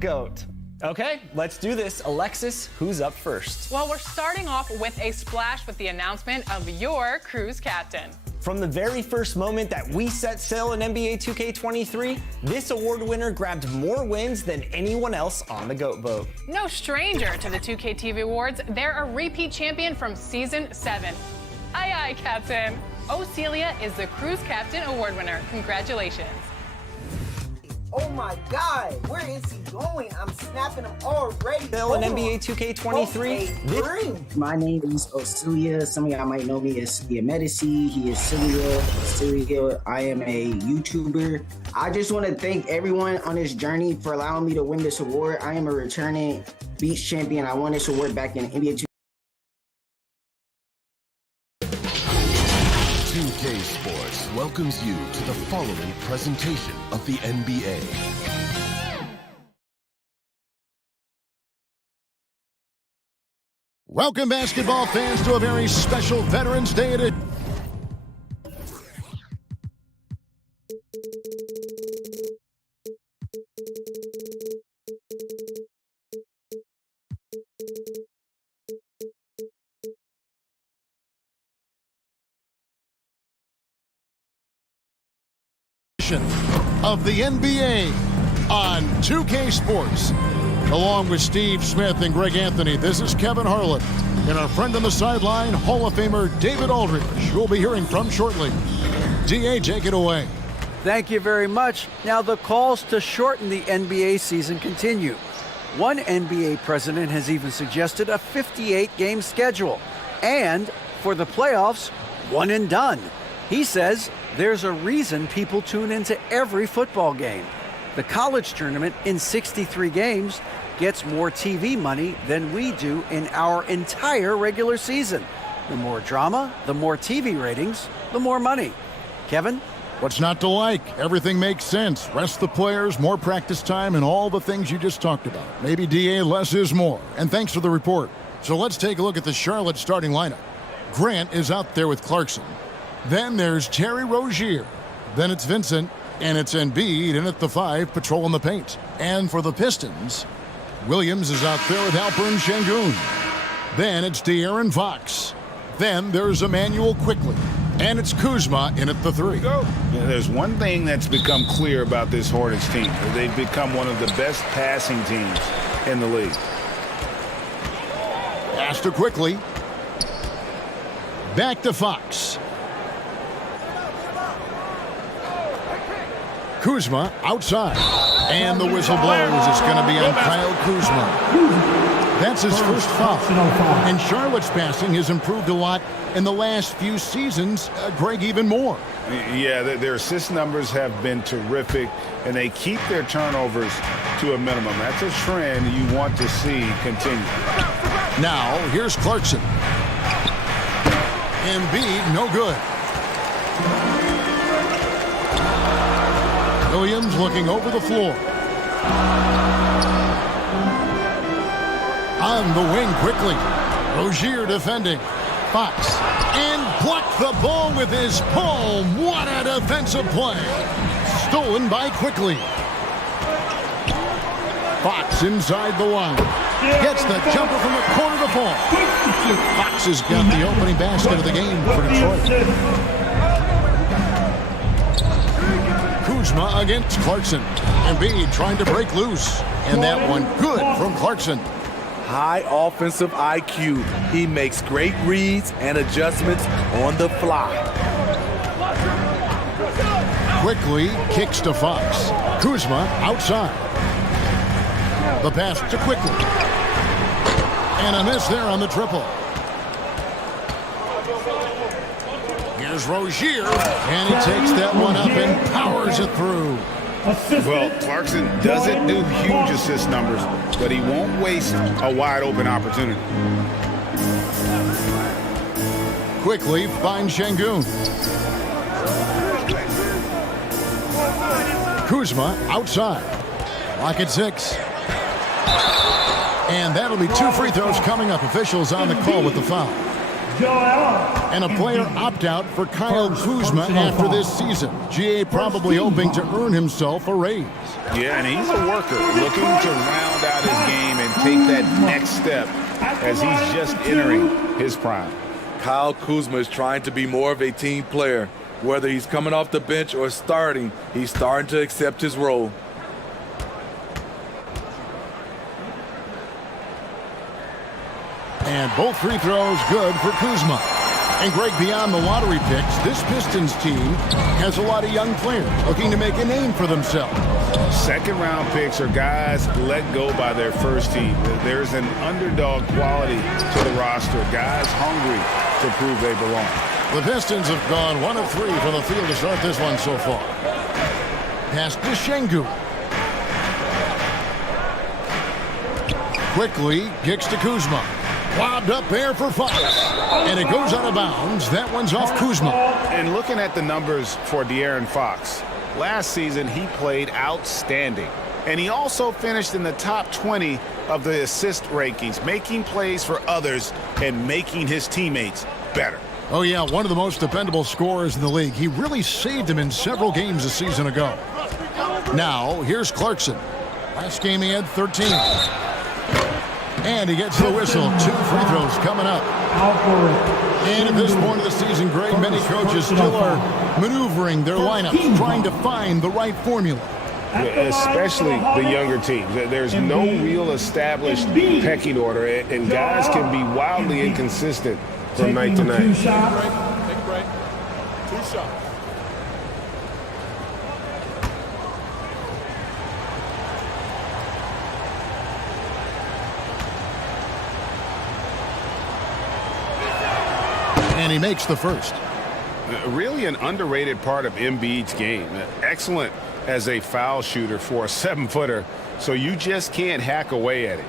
GOAT. Okay, let's do this. Alexis, who's up first? Well, we're starting off with a splash with the announcement of your Cruise captain. From the very first moment that we set sail in NBA 2K23, this award winner grabbed more wins than anyone else on the GOAT vote. No stranger to the 2K TV Awards, they're a repeat champion from Season 7. Aye, aye, Captain. Celia is the Cruise Captain Award winner. Congratulations. Oh my God, where is he going? I'm snapping him already. Still in NBA 2K23. My name is Celia. Some of y'all might know me as Celia Medici. He is Celia. I am a YouTuber. I just want to thank everyone on this journey for allowing me to win this award. I am a returning beach champion. I won this award back in NBA 2K Sports welcomes you to the following presentation of the NBA. Welcome, basketball fans, to a very special Veterans Day edition. Of the NBA on 2K Sports. Along with Steve Smith and Greg Anthony, this is Kevin Harlan. And our friend on the sideline, Hall of Famer David Aldridge, who we'll be hearing from shortly. DA, take it away. Thank you very much. Now, the calls to shorten the NBA season continue. One NBA president has even suggested a 58-game schedule. And for the playoffs, one and done. He says there's a reason people tune into every football game. The college tournament in 63 games gets more TV money than we do in our entire regular season. The more drama, the more TV ratings, the more money. Kevin? What's not to like? Everything makes sense. Rest the players, more practice time, and all the things you just talked about. Maybe, DA, less is more. And thanks for the report. So let's take a look at the Charlotte starting lineup. Grant is out there with Clarkson. Then there's Terry Rozier. Then it's Vincent, and it's Embiid in at the 5, patrolling the paint. And for the Pistons, Williams is out there with Alperen Şengün. Then it's De'Aaron Fox. Then there's Emmanuel Quickley. And it's Kuzma in at the 3. There's one thing that's become clear about this Hornets team. They've become one of the best passing teams in the league. Pass to Quickley. Back to Fox. Kuzma outside. And the whistle blows. It's going to be on Kyle Kuzma. That's his first foul. And Charlotte's passing has improved a lot in the last few seasons. Greg, even more. Yeah, their assist numbers have been terrific, and they keep their turnovers to a minimum. That's a trend you want to see continue. Now, here's Clarkson. Embiid, no good. Williams looking over the floor. On the wing quickly. Rozier defending. Fox. And blocked the ball with his palm. What a defensive play. Stolen by Quickley. Fox inside the line. Gets the jumper from the corner to fall. Fox has got the opening basket of the game for Detroit. Kuzma against Clarkson. Embiid trying to break loose. And that one good from Clarkson. High offensive IQ. He makes great reads and adjustments on the fly. Quickly kicks to Fox. Kuzma outside. The pass to Quickly. And a miss there on the triple. Here's Rozier. And he takes that one up and powers it through. Well, Clarkson doesn't do huge assist numbers, but he won't waste a wide open opportunity. Quickly finds Şengün. Kuzma outside. Lock at 6. And that'll be 2 free throws coming up. Officials on the call with the foul. And a player opt-out for Kyle Kuzma after this season. GA probably hoping to earn himself a raise. Yeah, and he's a worker, looking to round out his game and take that next step as he's just entering his prime. Kyle Kuzma is trying to be more of a team player. Whether he's coming off the bench or starting, he's starting to accept his role. And both free throws good for Kuzma. And Greg, beyond the lottery picks, this Pistons team has a lot of young players looking to make a name for themselves. Second-round picks are guys let go by their first team. There's an underdog quality to the roster, guys hungry to prove they belong. The Pistons have gone 1 of 3 from the field to start this one so far. Pass to Şengün. Quickly kicks to Kuzma. Lobbed up there for Fox. And it goes out of bounds. That one's off Kuzma. And looking at the numbers for De'Aaron Fox, last season he played outstanding. And he also finished in the top 20 of the assist rankings, making plays for others and making his teammates better. Oh, yeah, one of the most dependable scorers in the league. He really saved him in several games a season ago. Now, here's Clarkson. Last game he had 13. And he gets the whistle. 2 free throws coming up. And at this point of the season, Greg, many coaches still are maneuvering their lineups, trying to find the right formula. Especially the younger teams. There's no real established pecking order, and guys can be wildly inconsistent from night to night. Take break. 2 shots. And he makes the first. Really an underrated part of Embiid's game. Excellent as a foul shooter for a 7-footer, so you just can't hack away at it.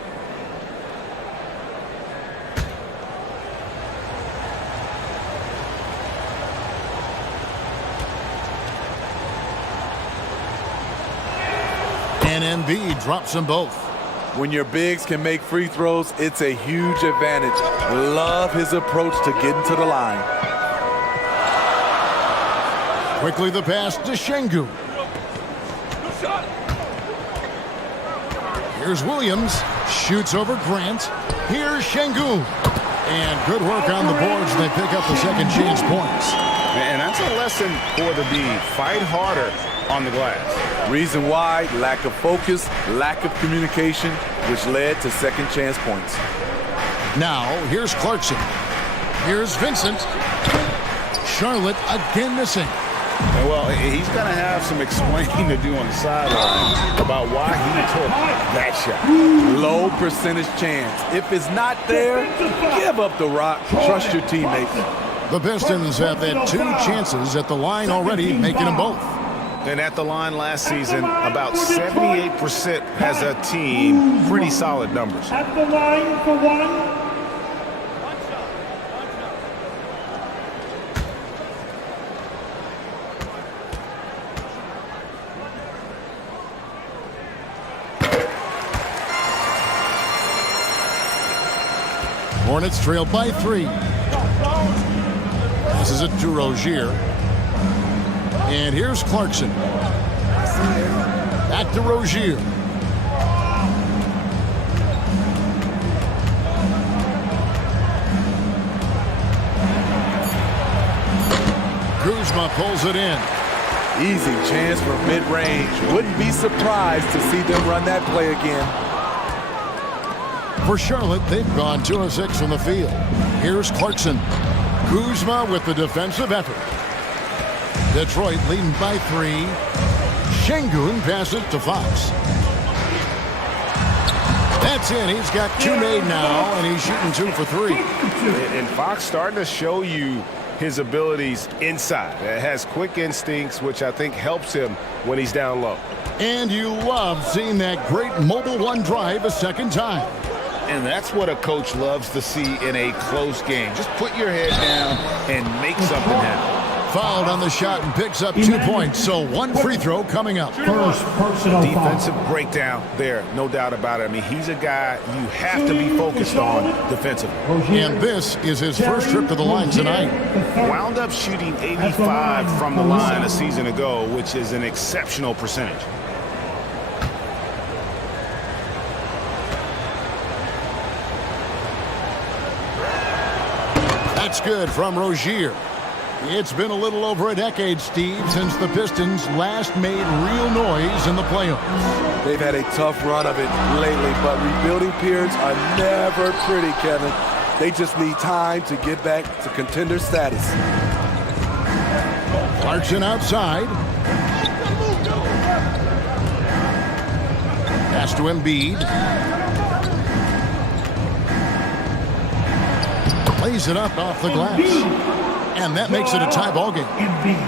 And Embiid drops them both. When your bigs can make free throws, it's a huge advantage. Love his approach to getting to the line. Quickly the pass to Şengün. Here's Williams. Shoots over Grant. Here's Şengün. And good work on the boards. They pick up the second chance points. And that's a lesson for the D. Fight harder on the glass. Reason why, lack of focus, lack of communication, which led to second chance points. Now, here's Clarkson. Here's Vincent. Charlotte again missing. Well, he's going to have some explaining to do on the sideline about why he took that shot. Low percentage chance. If it's not there, give up the rock. Trust your teammates. The Pistons have had 2 chances at the line already, making them both. And at the line last season, about 78% as a team. Pretty solid numbers. At the line for 1. Hornets trail by 3. Passes it to Rozier. And here's Clarkson. Back to Rozier. Kuzma pulls it in. Easy chance for mid-range. Wouldn't be surprised to see them run that play again. For Charlotte, they've gone 2 of 6 from the field. Here's Clarkson. Kuzma with the defensive effort. Detroit leading by 3. Şengün passes to Fox. That's in. He's got 2 made now, and he's shooting 2 for 3. And Fox starting to show you his abilities inside. Has quick instincts, which I think helps him when he's down low. And you love seeing that great mobile 1 drive a second time. And that's what a coach loves to see in a close game. Just put your head down and make something happen. Fouled on the shot and picks up 2 points. So 1 free throw coming up. First personal Defensive foul. breakdown there, no doubt about it. I mean, he's a guy you have to be focused on defensively. And this is his first trip to the line tonight. Wound up shooting 85 from the line a season ago, which is an exceptional percentage. That's good from Rozier. It's been a little over a decade, Steve, since the Pistons last made real noise in the playoffs. They've had a tough run of it lately, but rebuilding periods are never pretty, Kevin. They just need time to get back to contender status. Clarkson outside. Pass to Embiid. Plays it up off the glass. And that makes it a tie ball game.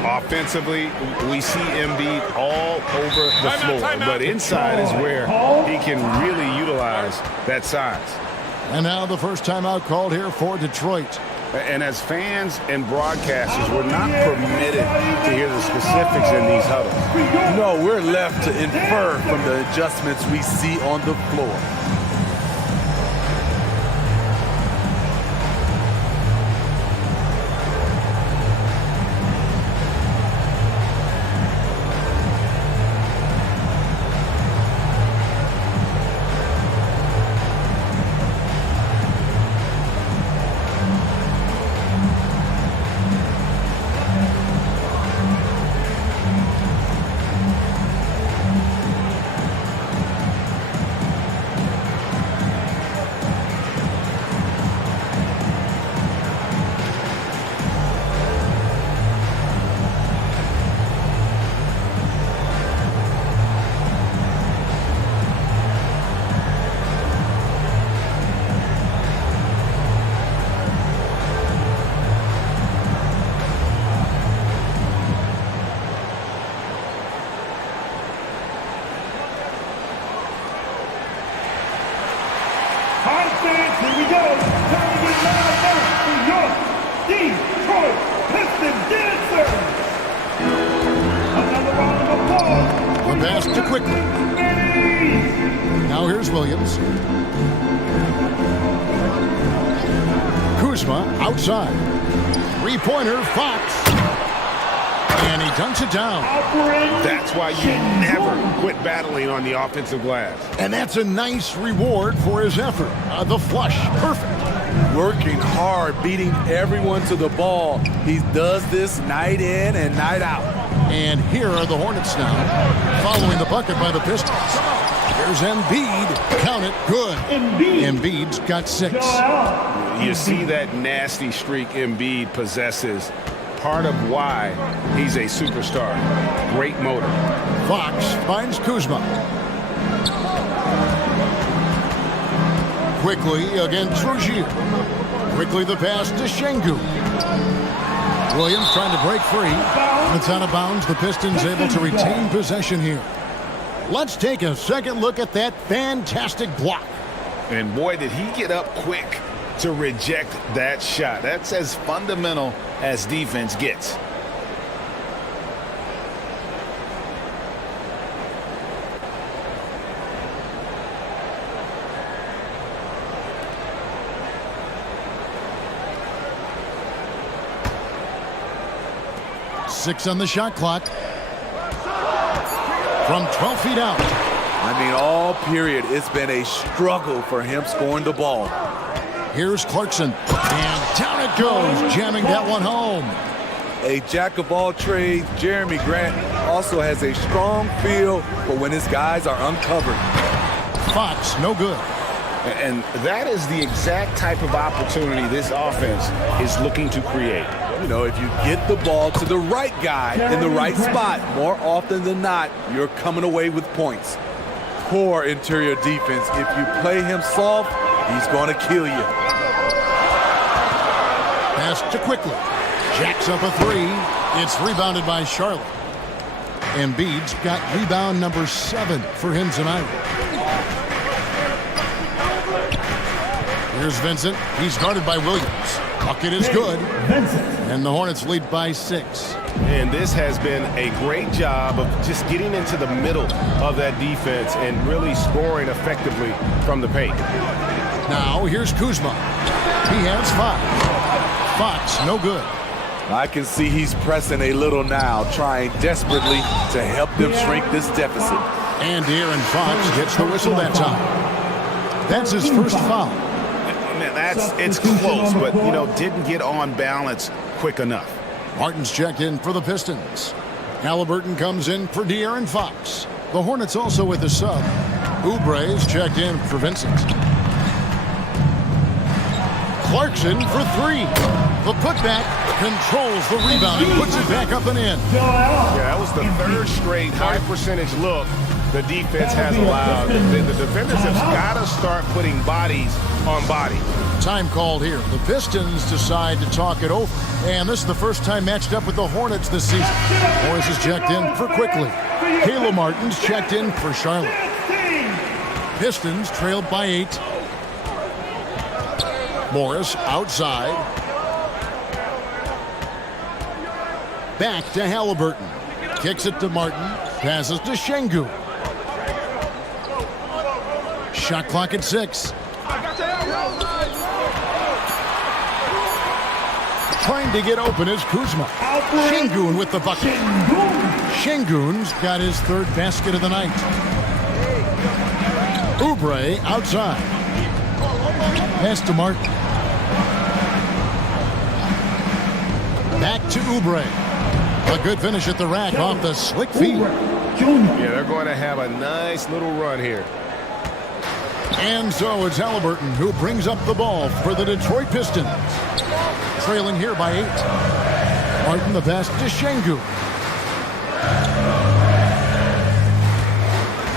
Offensively, we see Embiid all over the floor, but inside is where he can really utilize that size. And now the first timeout called here for Detroit. And as fans and broadcasters, we're not permitted to hear the specifics in these huddles. No, we're left to infer from the adjustments we see on the floor. Here we go. Time to get loud now for your Detroit Pistons dancers. Another round of applause. The pass to quickly. Now here's Williams. Kuzma outside. Three-pointer, Fox. And he dunks it down. That's why you never quit battling on the offensive glass. And that's a nice reward for his effort. The flush, perfect. Working hard, beating everyone to the ball. He does this night in and night out. And here are the Hornets now, following the bucket by the Pistons. Here's Embiid. Count it. Good. Embiid's got 6. You see that nasty streak Embiid possesses. Part of why he's a superstar. Great motor. Fox finds Kuzma. Quickly against Rozier. Quickly the pass to Şengün. Williams trying to break free. It's out of bounds. The Pistons able to retain possession here. Let's take a second look at that fantastic block. And boy, did he get up quick to reject that shot. That's as fundamental as defense gets. Six on the shot clock. From 12 feet out. I mean, all period, it's been a struggle for him scoring the ball. Here's Clarkson. And down it goes, jamming that one home. A jack of all trades, Jeremy Grant also has a strong feel for when his guys are uncovered. Fox, no good. And that is the exact type of opportunity this offense is looking to create. You know, if you get the ball to the right guy in the right spot, more often than not, you're coming away with points. Poor interior defense. If you play him soft, he's going to kill you. Pass to quickly. Jacks up a 3. It's rebounded by Charlotte. Embiid's got rebound number 7 for him tonight. Here's Vincent. He's guarded by Williams. Bucket is good. And the Hornets lead by 6. And this has been a great job of just getting into the middle of that defense and really scoring effectively from the paint. Now here's Kuzma. He has 5. Fox, no good. I can see he's pressing a little now, trying desperately to help them shrink this deficit. And De'Aaron Fox gets the whistle that time. That's his first foul. It's close, but, didn't get on balance quick enough. Martin's checked in for the Pistons. Halliburton comes in for De'Aaron Fox. The Hornets also with the sub. Oubre's checked in for Vincent. Clarkson for 3. The putback controls the rebound and puts it back up and in. Yeah, that was the 3rd straight high percentage look the defense has allowed. The defenders have got to start putting bodies on body. Time called here. The Pistons decide to talk it over. And this is the first time matched up with the Hornets this season. Morris is checked in for Quickly. Caleb Martin's checked in for Charlotte. Pistons trailed by 8. Morris outside. Back to Halliburton. Kicks it to Martin. Passes to Şengün. Shot clock at 6. Trying to get open is Kuzma. Şengün with the bucket. Şengün's got his 3rd basket of the night. Oubre outside. Pass to Martin. Back to Oubre. A good finish at the rack off the slick feet. Yeah, they're going to have a nice little run here. And so it's Halliburton who brings up the ball for the Detroit Pistons. Trailing here by 8. Martin the pass to Şengün.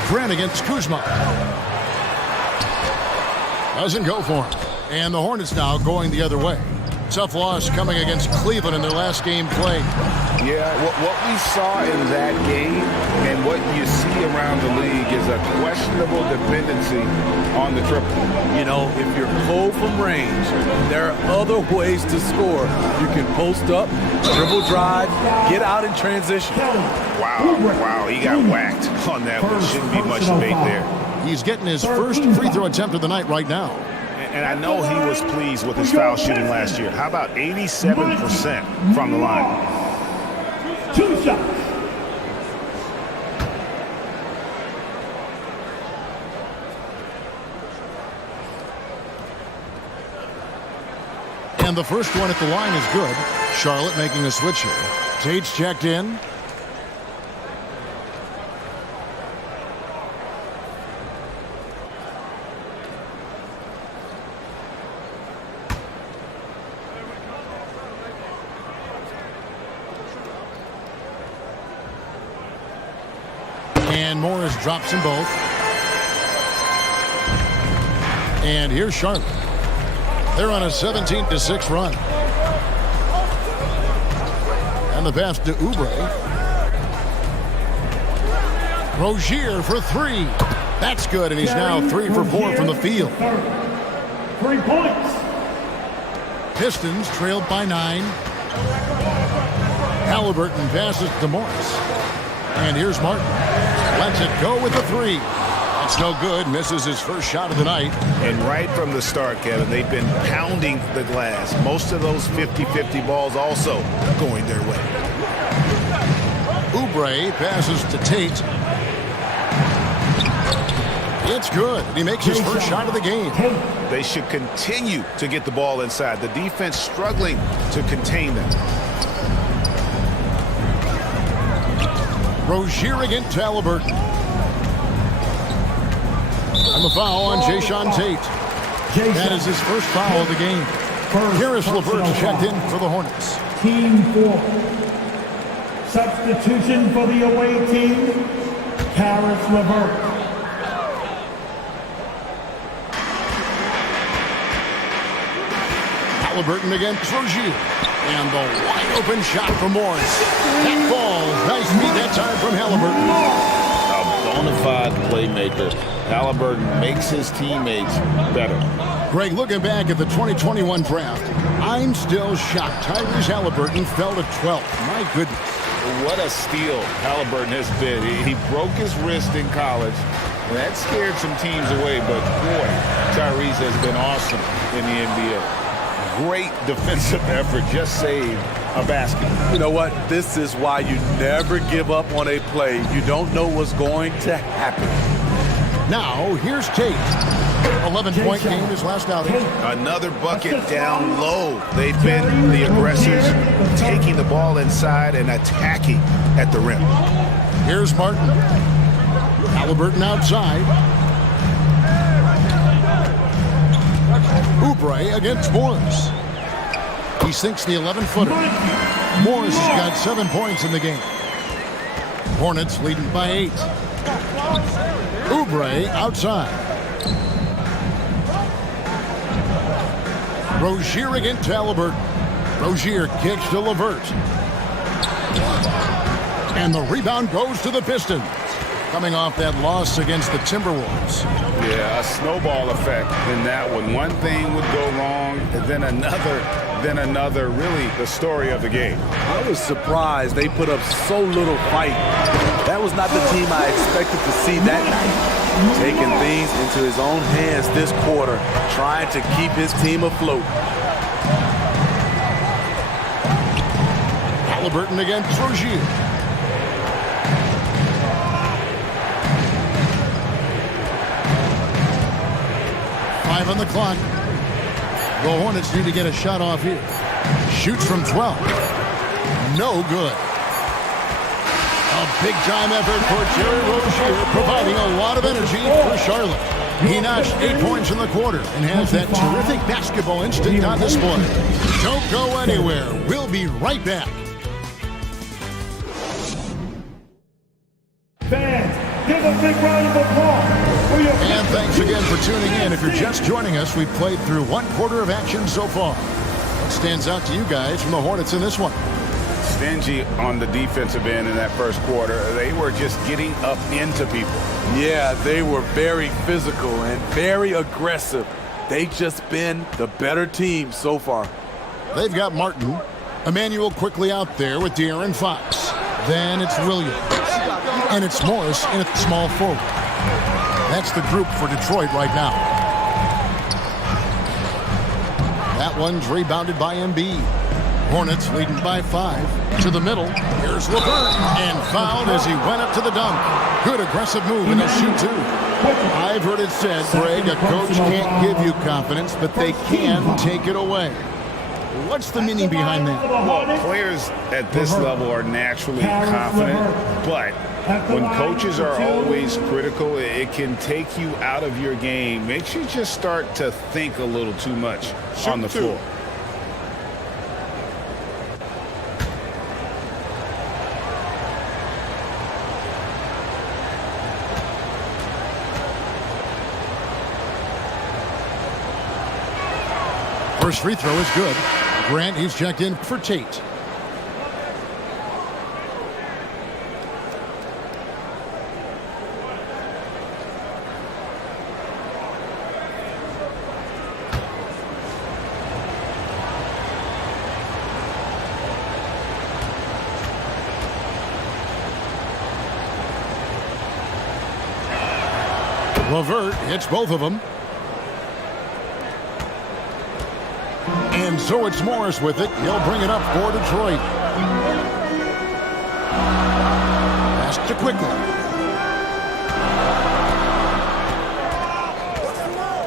Grant against Kuzma. Doesn't go for him. And the Hornets now going the other way. Tough loss coming against Cleveland in their last game played. Yeah, what we saw in that game and what you see around the league is a questionable dependency on the triple. If you're cold from range, there are other ways to score. You can post up, dribble drive, get out in transition. Wow, he got whacked on that one. Shouldn't be much debate there. He's getting his first free throw attempt of the night right now. And I know he was pleased with his foul shooting last year. How about 87% from the line? 2 shots. And the first one at the line is good. Charlotte making a switch here. Tate's checked in. And Morris drops them both. And here's Charlotte. They're on a 17-6 run. And the pass to Oubre. Rozier for 3. That's good, and he's now 3 for 4 from the field. 3 points. Pistons trailed by 9. Halliburton passes to Morris. And here's Martin. Lets it go with the 3. That's no good. Misses his first shot of the night. And right from the start, Kevin, they've been pounding the glass. Most of those 50-50 balls also going their way. Oubre passes to Tate. It's good. He makes his first shot of the game. They should continue to get the ball inside. The defense struggling to contain them. Rozier against Halliburton. And the foul on Jason Tate. That is his first foul of the game. Karis LeVert's checked in for the Hornets. Team 4. Substitution for the away team, Karis LeVert. Halliburton against Rozier. And the wide open shot from Morris. That falls. Nice feed that time from Halliburton. A bona fide playmaker. Halliburton makes his teammates better. Greg, looking back at the 2021 draft, I'm still shocked Tyrese Halliburton fell to 12th. My goodness. What a steal Halliburton has been. He broke his wrist in college. And that scared some teams away, but boy, Tyrese has been awesome in the NBA. Great defensive effort, just saved a basket. You know what? This is why you never give up on a play. You don't know what's going to happen. Now, here's Tate. 11-point game his last outing. Another bucket down low. They've been the aggressors, taking the ball inside and attacking at the rim. Here's Martin. Halliburton outside. Oubre against Morris. He sinks the 11-footer. Morris has got 7 points in the game. Hornets leading by 8. Oubre outside. Rozier against Halliburton. Rozier kicks to LeVert. And the rebound goes to the Pistons. Coming off that loss against the Timberwolves. Yeah, a snowball effect in that one. One thing would go wrong, and then another. Really the story of the game. I was surprised they put up so little fight. That was not the team I expected to see that night. Taking things into his own hands this quarter, trying to keep his team afloat. Halliburton against Rozier. On the clock. The Hornets need to get a shot off here. Shoots from 12. No good. A big-time effort for Terry Rozier, providing a lot of energy for Charlotte. He notched 8 points in the quarter and has that terrific basketball instinct on display. Don't go anywhere. We'll be right back. Fans, give a big round of applause. And thanks again for tuning in. If you're just joining us, we've played through 1 quarter of action so far. What stands out to you guys from the Hornets in this one? Stingy on the defensive end in that first quarter. They were just getting up into people. Yeah, they were very physical and very aggressive. They've just been the better team so far. They've got Martin. Emmanuel quickly out there with De'Aaron Fox. Then it's Williams. And it's Morris in at the small forward. That's the group for Detroit right now. That one's rebounded by Embiid. Hornets leading by 5. To the middle. Here's LeVert. And fouled as he went up to the dunk. Good aggressive move, and he'll shoot 2. I've heard it said, Greg, a coach can't give you confidence, but they can take it away. What's the meaning behind that? Well, players at this level are naturally confident, but when coaches are always critical, it can take you out of your game. Makes you just start to think a little too much on the floor. First free throw is good. Grant, he's checked in for Tate. LeVert hits both of them. And so it's Morris with it. He'll bring it up for Detroit. Pass to quickly.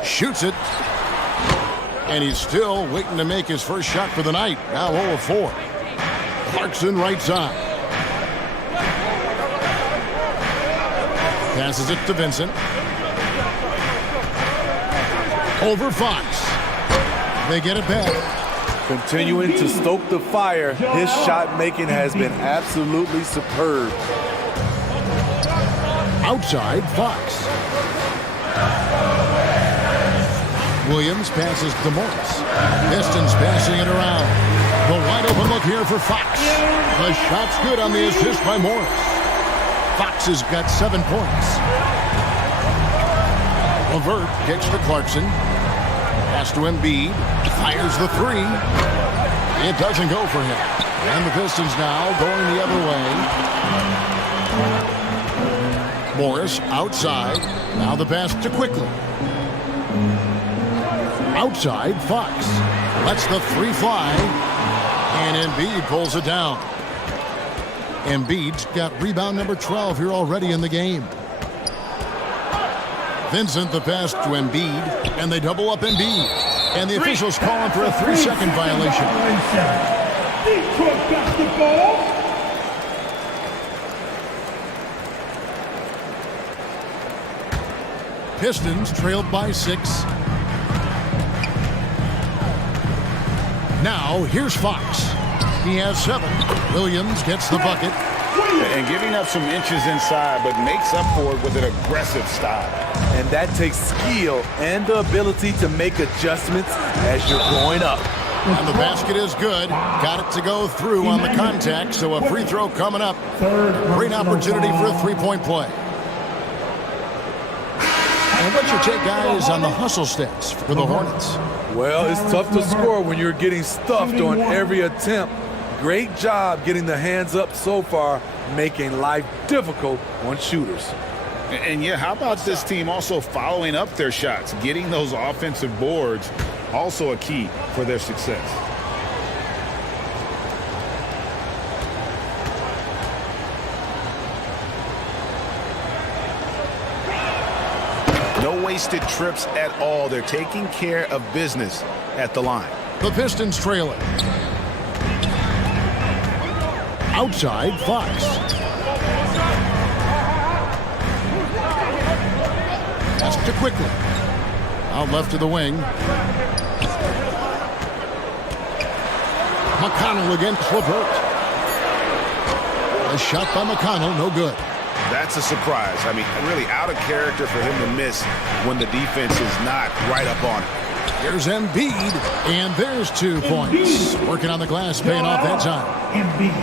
Shoots it. And he's still waiting to make his first shot for the night. Now 0 of 4. Clarkson right side. Passes it to Vincent. Over Fox. They get it back. Continuing to stoke the fire, his shot making has been absolutely superb. Outside, Fox. Williams passes to Morris. Pistons passing it around. The wide open look here for Fox. The shot's good on the assist by Morris. Fox has got 7 points. LeVert kicks to Clarkson. Pass to Embiid. Fires the three. It doesn't go for him. And the Pistons now going the other way. Morris outside. Now the pass to Quickly. Outside, Fox. Lets the three fly. And Embiid pulls it down. Embiid's got rebound number 12 here already in the game. Vincent the pass to Embiid, and they double up Embiid. And the officials calling for a 3-second violation. Detroit got the ball. Pistons trailed by 6. Now here's Fox. He has 7. Williams gets the bucket. And giving up some inches inside, but makes up for it with an aggressive style. And that takes skill and the ability to make adjustments as you're going up. And the basket is good. Got it to go through on the contact, so a free throw coming up. Great opportunity for a 3-point play. And what's your take, guys, on the hustle stats for the Hornets? Well, it's tough to score when you're getting stuffed on every attempt. Great job getting the hands up so far, making life difficult on shooters. And yeah, how about this team also following up their shots, getting those offensive boards, also a key for their success. No wasted trips at all. They're taking care of business at the line. The Pistons trail it. Outside, Fox. Pass to Quickly. Out left to the wing. McConnell against LeVert. A shot by McConnell, no good. That's a surprise. I mean, really out of character for him to miss when the defense is not right up on it. Here's Embiid, and there's 2 points. Working on the glass, paying off that time.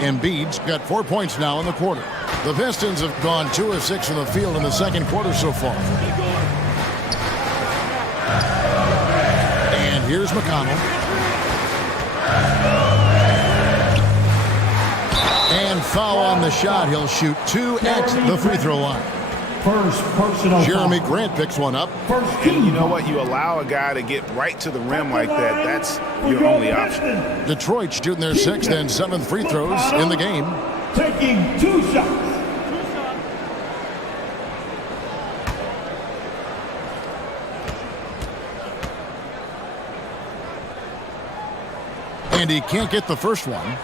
Embiid's got 4 points now in the quarter. The Pistons have gone 2 of 6 from the field in the second quarter so far. And here's McConnell. And foul on the shot. He'll shoot 2 at the free throw line. First personal Jeremy foul. Grant picks one up. And you know what? You allow a guy to get right to the rim like that. That's your only option. Detroit shooting their 6th and 7th free throws in the game. Taking 2 shots. And he can't get the first one.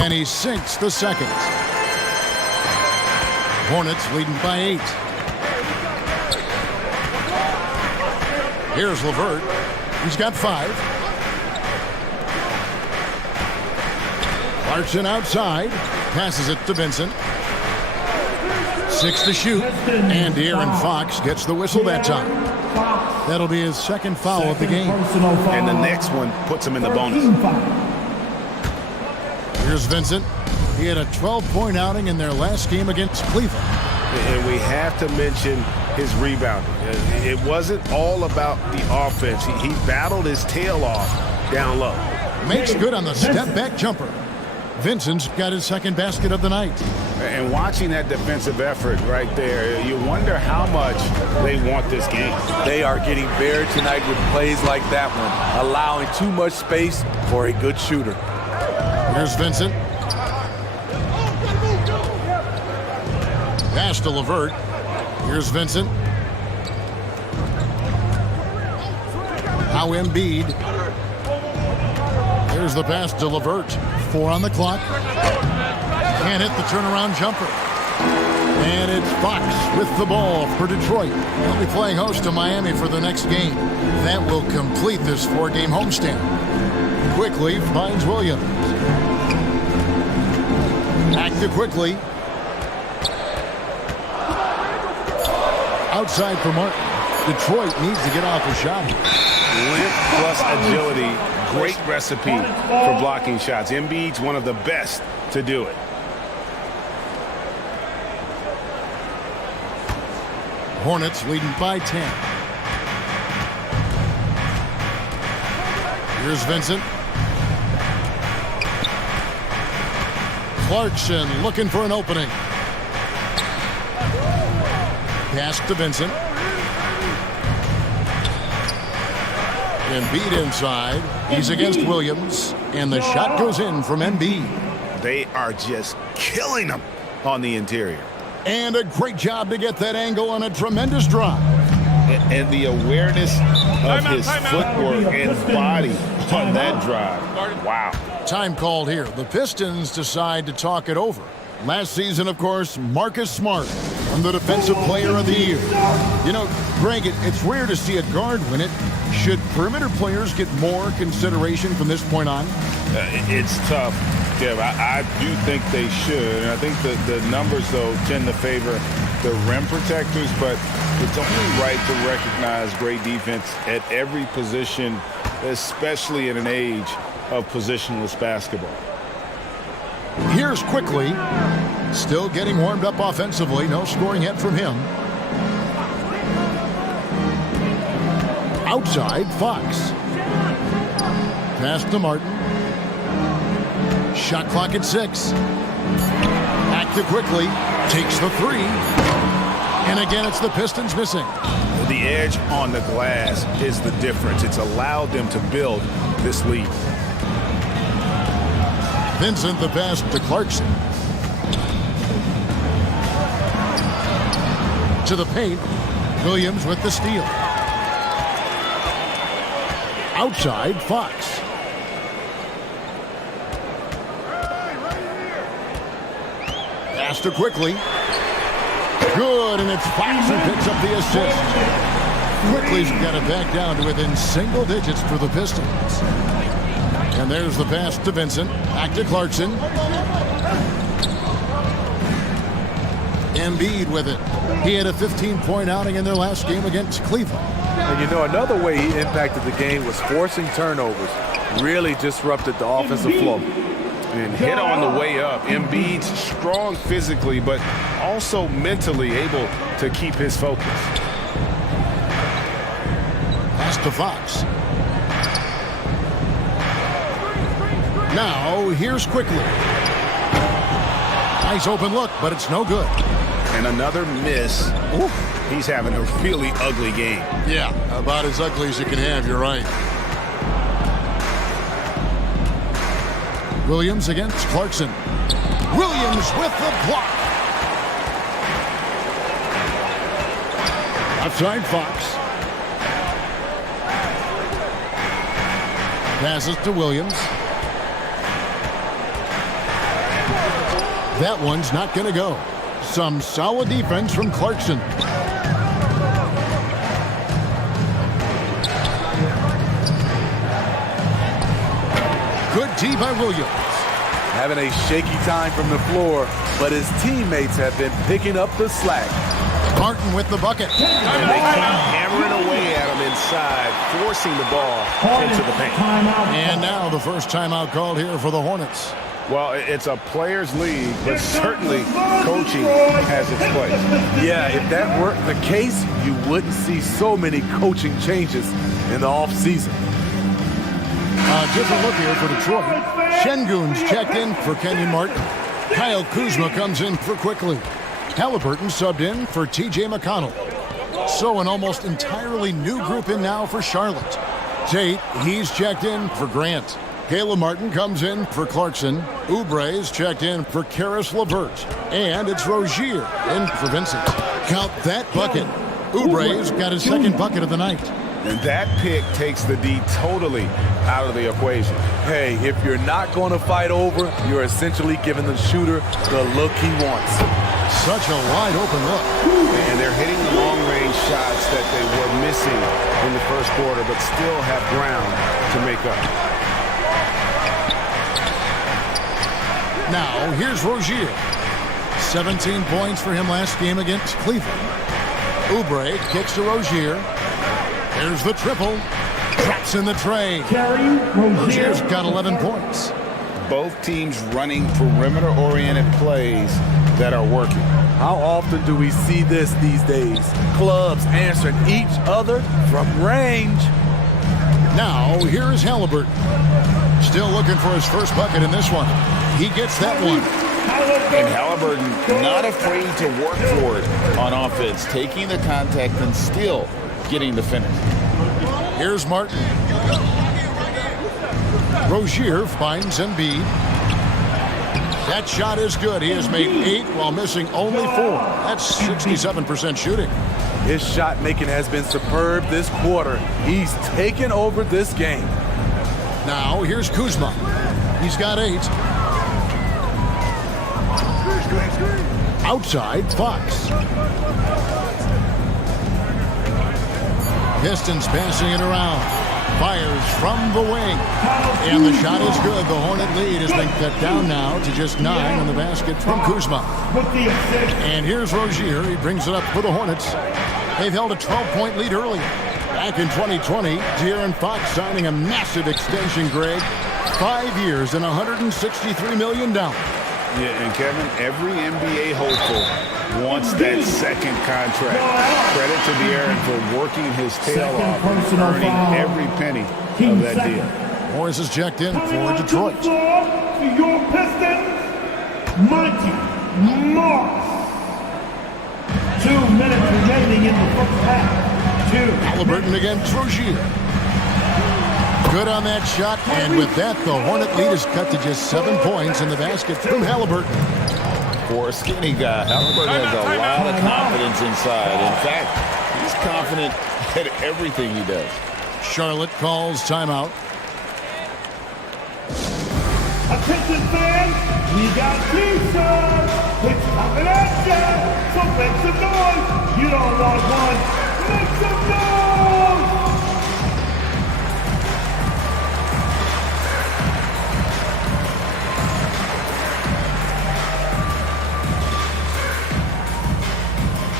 And he sinks the second. Hornets leading by 8. Here's LeVert. He's got 5. Clarkson outside. Passes it to Vincent. 6 to shoot. And De'Aaron Fox gets the whistle that time. That'll be his 2nd foul of the game. And the next one puts him in the bonus. Here's Vincent. He had a 12-point outing in their last game against Cleveland. And we have to mention his rebounding. It wasn't all about the offense. He battled his tail off down low. Makes good on the step-back jumper. Vincent's got his 2nd basket of the night. And watching that defensive effort right there, you wonder how much they want this game. They are getting buried tonight with plays like that one, allowing too much space for a good shooter. Here's Vincent. Pass to LeVert. Here's Vincent. Now Embiid. Here's the pass to LeVert. 4 on the clock. Can't hit the turnaround jumper. And it's Fox with the ball for Detroit. They'll be playing host to Miami for the next game. That will complete this 4-game homestand. Quickly finds Williams. Active quickly. Outside for Martin. Detroit needs to get off a shot. Length plus agility, great recipe for blocking shots. Embiid's one of the best to do it. Hornets leading by 10. Here's Vincent. Clarkson looking for an opening. Pass to Vincent. Embiid inside. He's against Williams. And the shot goes in from Embiid. They are just killing them on the interior. And a great job to get that angle on a tremendous drive. And the awareness of his footwork and body on that drive. Wow. Time called here. The Pistons decide to talk it over. Last season, of course, Marcus Smart won the Defensive Player of the Year. You know, Greg, it's rare to see a guard win it. Should perimeter players get more consideration from this point on? It's tough, Kev. I do think they should. And I think the numbers, though, tend to favor the rim protectors. But it's only right to recognize great defense at every position, especially in an age of positionless basketball. Here's quickly. Still getting warmed up offensively. No scoring yet from him. Outside, Fox. Pass to Martin. Shot clock at 6. Active quickly. Takes the 3. And again, it's the Pistons missing. The edge on the glass is the difference. It's allowed them to build this lead. Vincent the pass to Clarkson. To the paint. Williams with the steal. Outside, Fox. Pass to quickly. Good, and it's Fox who picks up the assist. Quickly's got it back down to within single digits for the Pistons. And there's the pass to Vincent. Back to Clarkson. Embiid with it. He had a 15-point outing in their last game against Cleveland. And you know, another way he impacted the game was forcing turnovers. Really disrupted the offensive flow. And hit on the way up. Embiid's strong physically, but also mentally able to keep his focus. Pass to Fox. Now, here's quickly. Nice open look, but it's no good. And another miss. Ooh, he's having a really ugly game. Yeah, about as ugly as you can have, you're right. Williams against Clarkson. Williams with the block. Outside Fox. Passes to Williams. That one's not going to go. Some solid defense from Clarkson. Good D by Williams. Having a shaky time from the floor, but his teammates have been picking up the slack. Martin with the bucket. And they keep hammering away at him inside, forcing the ball into the paint. And now the first timeout called here for the Hornets. Well, it's a players' league, but certainly coaching has its place. Yeah, if that weren't the case, you wouldn't see so many coaching changes in the offseason. A different look here for Detroit. Şengün's checked in for Kenyon Martin. Kyle Kuzma comes in for Quickly. Halliburton subbed in for T.J. McConnell. So an almost entirely new group in now for Charlotte. Tate, he's checked in for Grant. Caleb Martin comes in for Clarkson. Oubre's checked in for Karis LeVert. And it's Rozier in for Vincent. Count that bucket. Oubre's got his second bucket of the night. And that pick takes the D totally out of the equation. Hey, if you're not going to fight over, you're essentially giving the shooter the look he wants. Such a wide open look. And they're hitting the long-range shots that they were missing in the first quarter, but still have ground to make up. Now, here's Rozier. 17 points for him last game against Cleveland. Oubre kicks to Rozier. There's the triple. Traps in the tray. Rozier's got 11 points. Both teams running perimeter-oriented plays that are working. How often do we see this these days? Clubs answering each other from range. Now, here is Halliburton. Still looking for his first bucket in this one. He gets that one. And Halliburton not afraid to work for it on offense, taking the contact and still getting the finish. Here's Martin. Rozier finds Embiid. That shot is good. He has made 8 while missing only 4. That's 67% shooting. His shot making has been superb this quarter. He's taken over this game. Now here's Kuzma. He's got 8. Outside, Fox. Pistons passing it around. Fires from the wing. And the shot is good. The Hornet lead has been cut down now to just 9 on the basket from Kuzma. And here's Rozier. He brings it up for the Hornets. They've held a 12-point lead earlier. Back in 2020, De'Aaron Fox signing a massive extension, Greg. 5 years and $163 million. Yeah, and Kevin, every NBA hopeful wants that second contract. Credit to De'Aaron for working his tail off and earning every penny of that deal. Morris is checked in for Detroit. For your Pistons, Monty Morris. 2 minutes remaining in the first half. Halliburton against Rozier. Good on that shot, and with that, the Hornet lead is cut to just 7 points in the basket from Halliburton. For a skinny guy, Halliburton has a lot of confidence inside. In fact, he's confident at everything he does. Charlotte calls timeout. Attention fans, we got T-shirts. It's coming at you. So make some noise. You don't want one. Make some noise.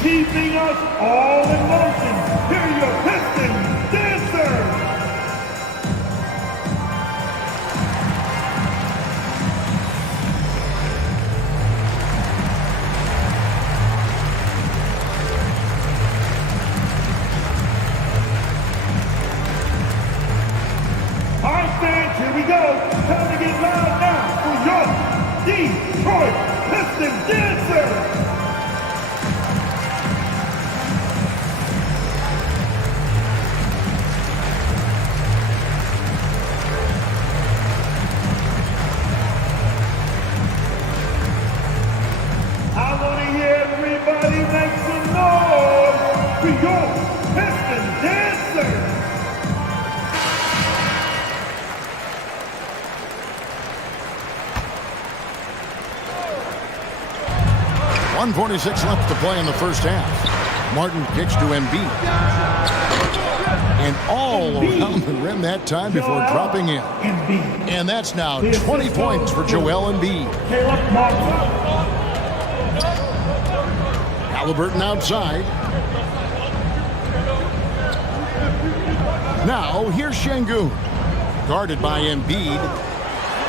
Keeping us all in motion. Here are your Pistons dancers. All right, fans, here we go. Time to get loud now for your Detroit Pistons dancers. I want to hear everybody make some noise for your Pistons dancers. 1:46 left to play in the first half. Martin kicks to Embiid. And all around the rim that time before dropping in. And that's now 20 points for Joel Embiid. Halliburton outside. Now here's Şengün. Guarded by Embiid.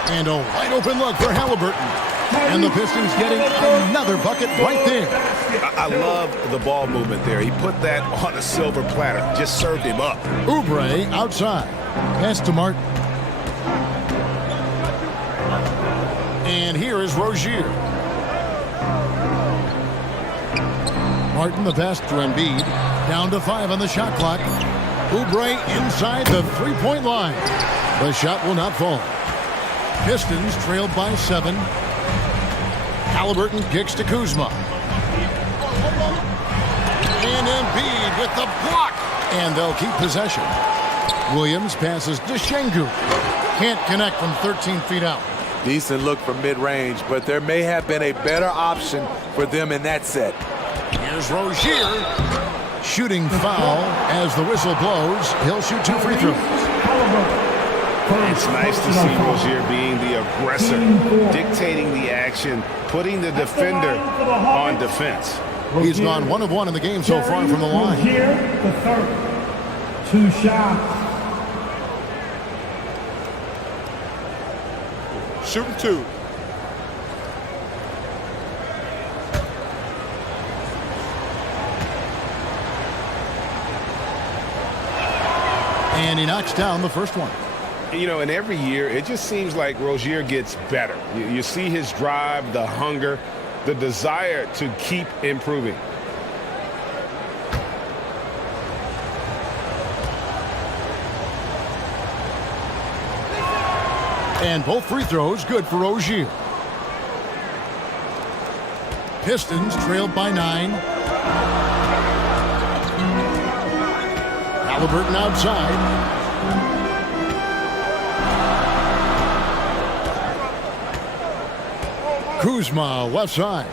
And a wide open look for Halliburton. And the Pistons getting another bucket right there. I love the ball movement there. He put that on a silver platter. Just served him up. Oubre outside. Pass to Martin. And here is Rozier. Martin the pass to Embiid. Down to 5 on the shot clock. Oubre inside the three-point line. The shot will not fall. Pistons trailed by 7. Halliburton kicks to Kuzma. And Embiid with the block. And they'll keep possession. Williams passes to Şengün. Can't connect from 13 feet out. Decent look from mid-range, but there may have been a better option for them in that set. Here's Rozier. Shooting foul as the whistle blows. He'll shoot 2 free throws. It's nice to see Rozier being the aggressor, dictating the action, putting the defender on defense. He's gone 1 of 1 in the game so far from the line. Rozier, the third. 2 shots. Shooting 2. And he knocks down the first one. You know, and every year, it just seems like Rozier gets better. You see his drive, the hunger, the desire to keep improving. And both free throws good for Rozier. Pistons trailed by 9. Halliburton outside. Kuzma left side.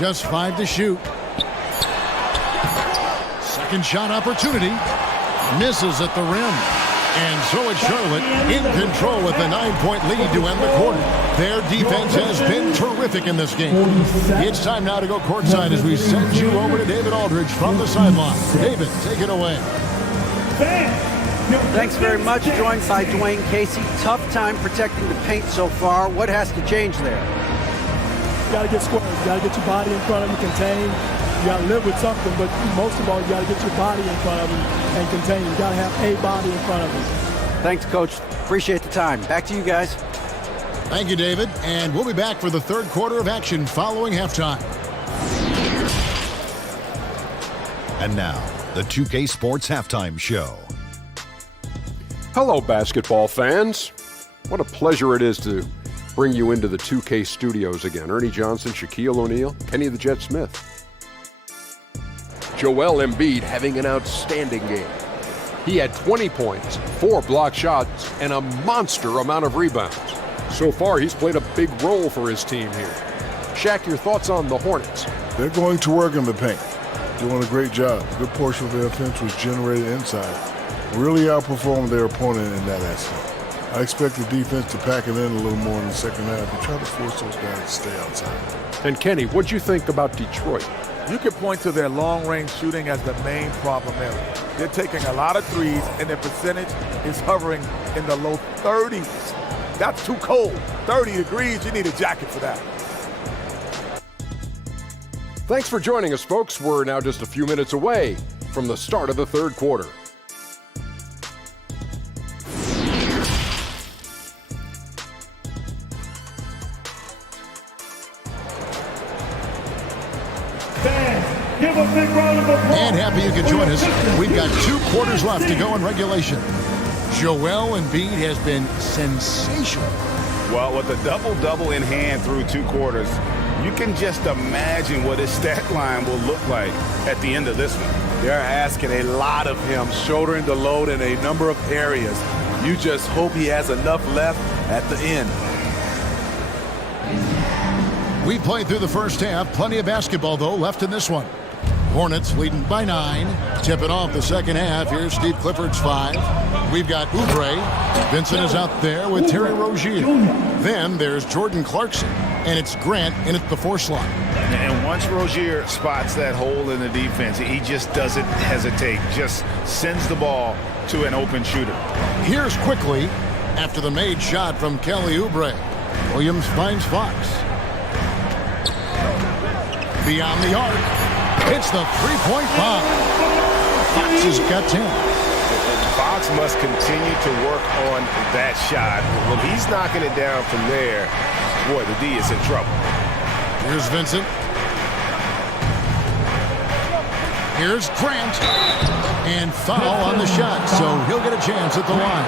Just 5 to shoot. Second shot opportunity. Misses at the rim. And so it's Charlotte in control with a 9-point lead to end the quarter. Their defense has been terrific in this game. It's time now to go courtside as we send you over to David Aldridge from the sideline. David, take it away. Thanks very much. Joined by Dwayne Casey. Tough time protecting the paint so far. What has to change there? You got to get squared. You got to get your body in front of them, contain. You got to live with something, but most of all, you got to get your body in front of them and contain. You got to have a body in front of them. Thanks, Coach. Appreciate the time. Back to you guys. Thank you, David. And we'll be back for the third quarter of action following halftime. And now, the 2K Sports Halftime Show. Hello, basketball fans. What a pleasure it is to bring you into the 2K studios again. Ernie Johnson, Shaquille O'Neal, Kenny the Jet Smith. Joel Embiid having an outstanding game. He had 20 points, 4 blocked shots, and a monster amount of rebounds. So far, he's played a big role for his team here. Shaq, your thoughts on the Hornets? They're going to work in the paint. Doing a great job. A good portion of their offense was generated inside. Really outperformed their opponent in that aspect. I expect the defense to pack it in a little more in the second half and try to force those guys to stay outside. And Kenny, what'd you think about Detroit? You can point to their long-range shooting as the main problem area. They're taking a lot of threes, and their percentage is hovering in the low 30s. That's too cold. 30 degrees, you need a jacket for that. Thanks for joining us, folks. We're now just a few minutes away from the start of the third quarter. And happy you could join us. We've got 2 quarters left to go in regulation. Joel Embiid has been sensational. Well, with a double-double in hand through 2 quarters, you can just imagine what his stat line will look like at the end of this one. They're asking a lot of him, shouldering the load in a number of areas. You just hope he has enough left at the end. We played through the first half. Plenty of basketball, though, left in this one. Hornets leading by 9. Tipping off the second half. Here's Steve Clifford's 5. We've got Oubre. Vincent is out there with Terry Rozier. Then there's Jordan Clarkson. And it's Grant in at the 4 slot. And once Rozier spots that hole in the defense, he just doesn't hesitate. Just sends the ball to an open shooter. Here's quickly after the made shot from Kelly Oubre. Williams finds Fox. Beyond the arc. It's the 3-point bomb. Fox has got 10. Fox must continue to work on that shot. When he's knocking it down from there, boy, the D is in trouble. Here's Vincent. Here's Grant. And foul on the shot, so he'll get a chance at the line.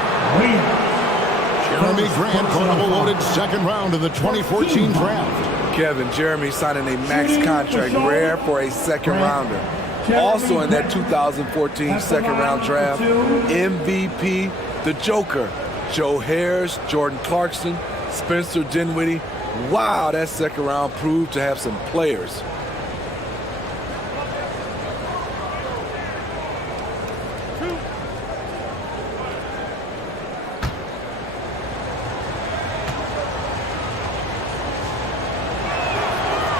Jeremy Grant, a loaded second round of the 2014 draft. Kevin, Jeremy signing a max contract, rare for a second rounder. Also in that 2014 second round draft, MVP, the Joker, Joe Harris, Jordan Clarkson, Spencer Dinwiddie. Wow, that second round proved to have some players.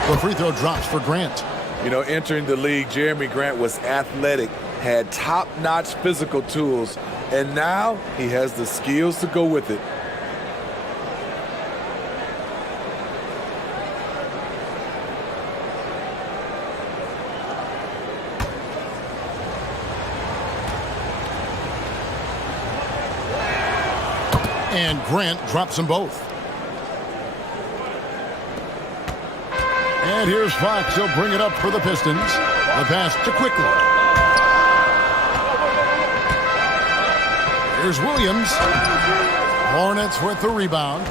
The free throw drops for Grant. You know, entering the league, Jeremy Grant was athletic, had top-notch physical tools, and now he has the skills to go with it. And Grant drops them both. And here's Fox. He'll bring it up for the Pistons. The pass to Quickly. Here's Williams. Hornets with the rebound.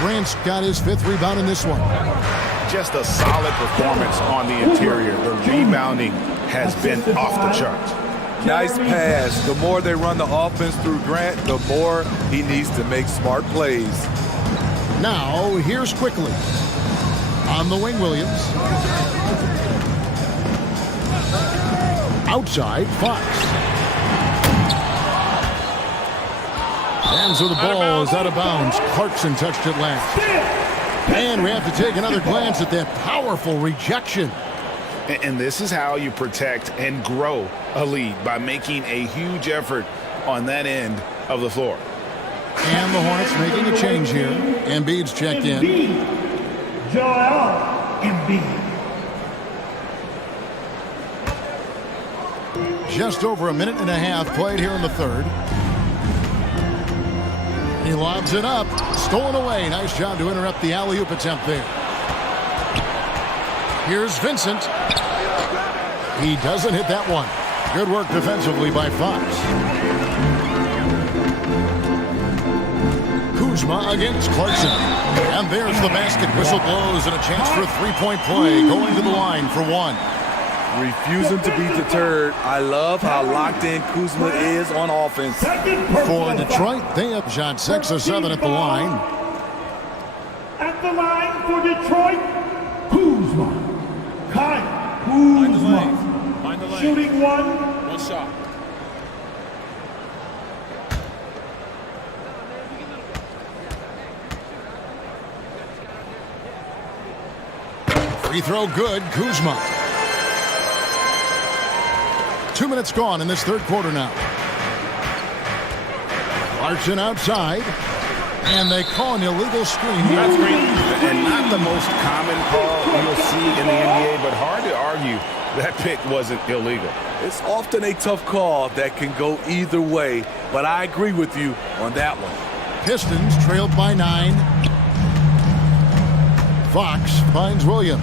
Grant's got his 5th rebound in this one. Just a solid performance on the interior. The rebounding has been off the charts. Nice pass. The more they run the offense through Grant, the more he needs to make smart plays. Now, here's Quickly. On the wing, Williams. Outside, Fox. And so the ball is out of bounds. Clarkson touched it last. And we have to take another glance at that powerful rejection. And this is how you protect and grow a lead, by making a huge effort on that end of the floor. And the Hornets making a change here. Embiid's checked in. Joel Embiid. Just over a minute and a half played here in the third. He lobs it up. Stolen away. Nice job to interrupt the alley-oop attempt there. Here's Vincent. He doesn't hit that one. Good work defensively by Fox. Kuzma against Clarkson. And there's the basket. Whistle blows and a chance for a three-point play. Going to the line for one. Refusing to be deterred. I love how locked in Kuzma is on offense. For Detroit, they have shot 6 of 7 at the line. At the line for Detroit, Kuzma. Kyle Kuzma. Shooting one shot. Free throw good. Kuzma. 2 minutes gone in this third quarter now. Clarkson outside. And they call an illegal screen. That's great. And not the most common call you'll see in the NBA, but hard to argue that pick wasn't illegal. It's often a tough call that can go either way, but I agree with you on that one. Pistons trailed by 9. Fox finds Williams.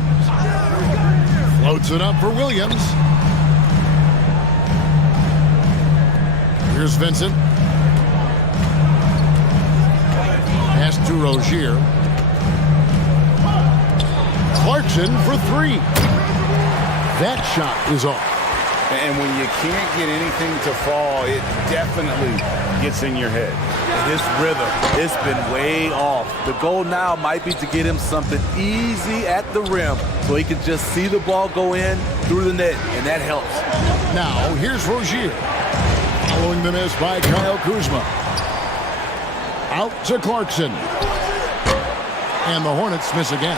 Floats it up for Williams. Here's Vincent. Pass to Rozier. Clarkson for 3. That shot is off. And when you can't get anything to fall, it definitely gets in your head. And his rhythm, it's been way off. The goal now might be to get him something easy at the rim so he can just see the ball go in through the net, and that helps. Now, here's Rozier. Following the miss by Kyle Kuzma. Out to Clarkson. And the Hornets miss again.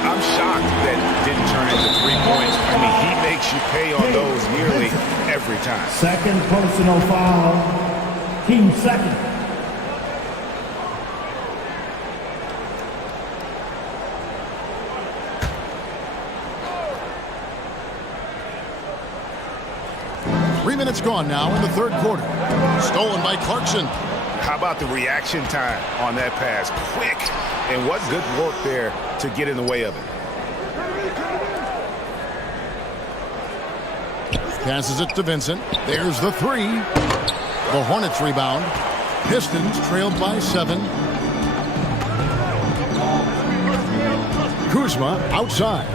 I'm shocked that it didn't turn into 3 points. I mean, he makes you pay on those nearly every time. Second personal foul. Team second. Three minutes gone now in the third quarter. Stolen by Clarkson. How about the reaction time on that pass? Quick. And what good work there to get in the way of it. Passes it to Vincent. There's the 3. The Hornets rebound. Pistons trailed by 7. Kuzma outside.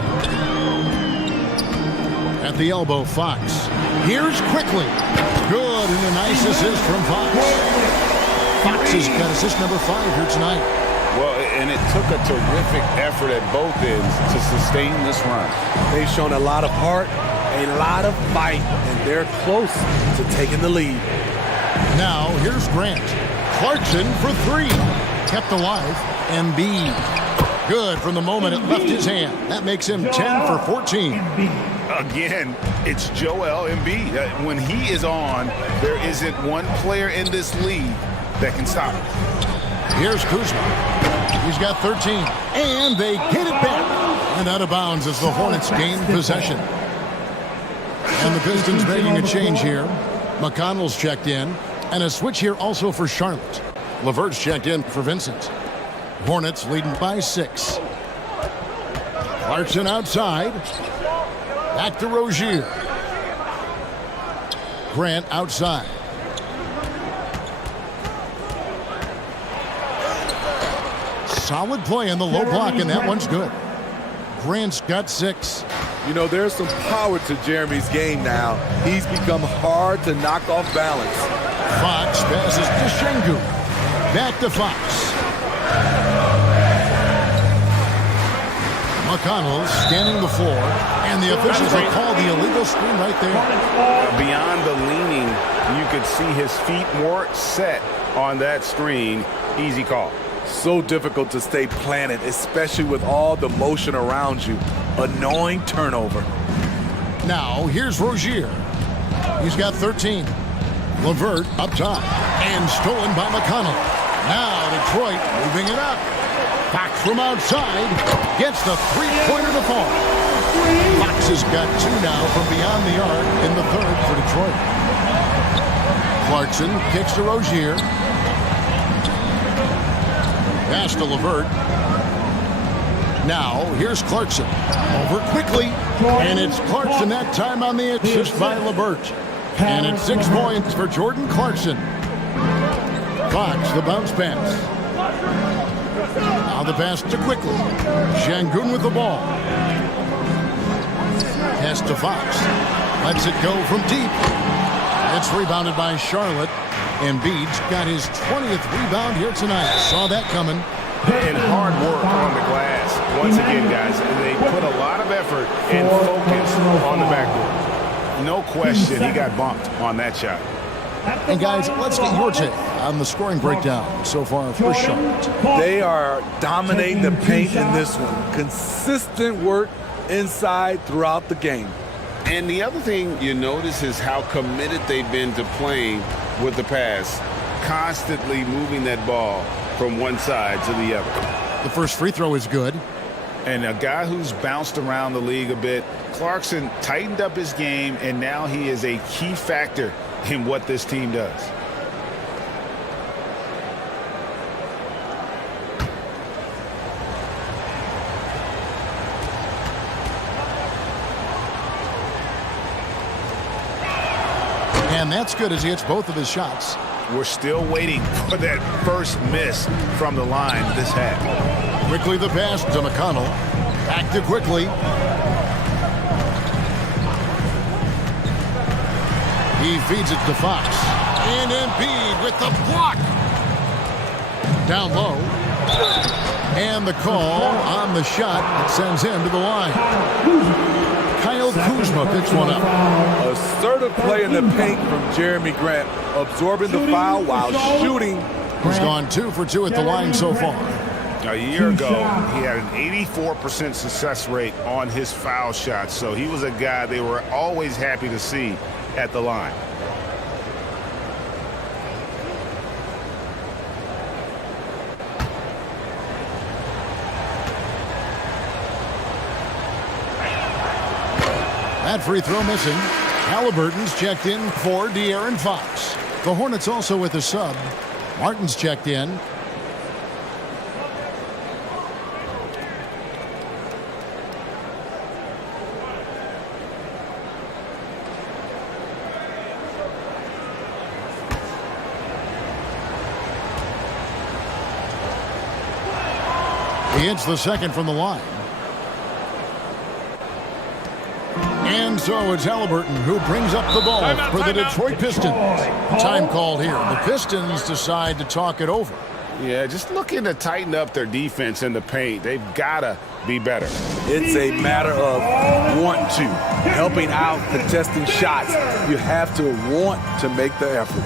At the elbow, Fox. Here's Quickly. Good, and a nice assist from Fox. Fox has got assist number 5 here tonight. Well, and it took a terrific effort at both ends to sustain this run. They've shown a lot of heart, a lot of fight, and they're close to taking the lead. Now, here's Grant. Clarkson for 3. Kept alive. Embiid. Good from the moment it left his hand. That makes him 10 for 14. Again, it's Joel Embiid. When he is on, there isn't one player in this league that can stop him. Here's Kuzma. He's got 13. And they get it back. And out of bounds as the Hornets gain possession. And the Pistons making a change here. McConnell's checked in. And a switch here also for Charlotte. LeVert's checked in for Vincent. Hornets leading by 6. Clarkson outside. Back to Rozier. Grant outside. Solid play in the low block, and that one's good. Grant's got 6. You know, there's some power to Jeremy's game now. He's become hard to knock off balance. Fox passes to Şengün. Back to Fox. McConnell scanning the floor, and the officials have called the illegal screen right there. Beyond the leaning, you could see his feet more set on that screen. Easy call. So difficult to stay planted, especially with all the motion around you. Annoying turnover. Now, here's Rozier. He's got 13. LeVert up top, and stolen by McConnell. Now Detroit moving it up. Fox from outside gets the three-pointer to fall. Fox has got 2 now from beyond the arc in the third for Detroit. Clarkson kicks to Rozier. Pass to LeVert. Now, here's Clarkson. Over quickly. And it's Clarkson that time on the assist by LeVert. And it's 6 points for Jordan Clarkson. Fox, the bounce pass. Now the pass to quickly. Şengün with the ball. Pass to Fox. Lets it go from deep. It's rebounded by Charlotte. Embiid's got his 20th rebound here tonight. Saw that coming. And hard work on the glass. Once again, guys, they put a lot of effort and focus on the backboard. No question he got bumped on that shot. And guys, let's get your take on the scoring breakdown so far for Charlotte. They are dominating the paint in this one. Consistent work inside throughout the game. And the other thing you notice is how committed they've been to playing with the pass, constantly moving that ball from one side to the other. The first free throw is good. And a guy who's bounced around the league a bit, Clarkson tightened up his game, and now he is a key factor in what this team does. And that's good as he hits both of his shots. We're still waiting for that first miss from the line this half. Quickly the pass to McConnell. Back to quickly. He feeds it to Fox. And Embiid with the block. Down low. And the call on the shot that sends him to the line. Kyle Kuzma picks one up. Assertive play in the paint from Jeremy Grant, absorbing the foul while shooting. He's gone 2 for 2 at the line so far. A year ago, he had an 84% success rate on his foul shots, so he was a guy they were always happy to see at the line. That free throw missing. Halliburton's checked in for De'Aaron Fox. The Hornets also with a sub. Martin's checked in. He hits the second from the line. And so it's Halliburton who brings up the ball for the Detroit Pistons. Time called here. The Pistons decide to talk it over. Yeah, just looking to tighten up their defense in the paint. They've got to be better. It's a matter of want to. Helping out, contesting shots. You have to want to make the effort.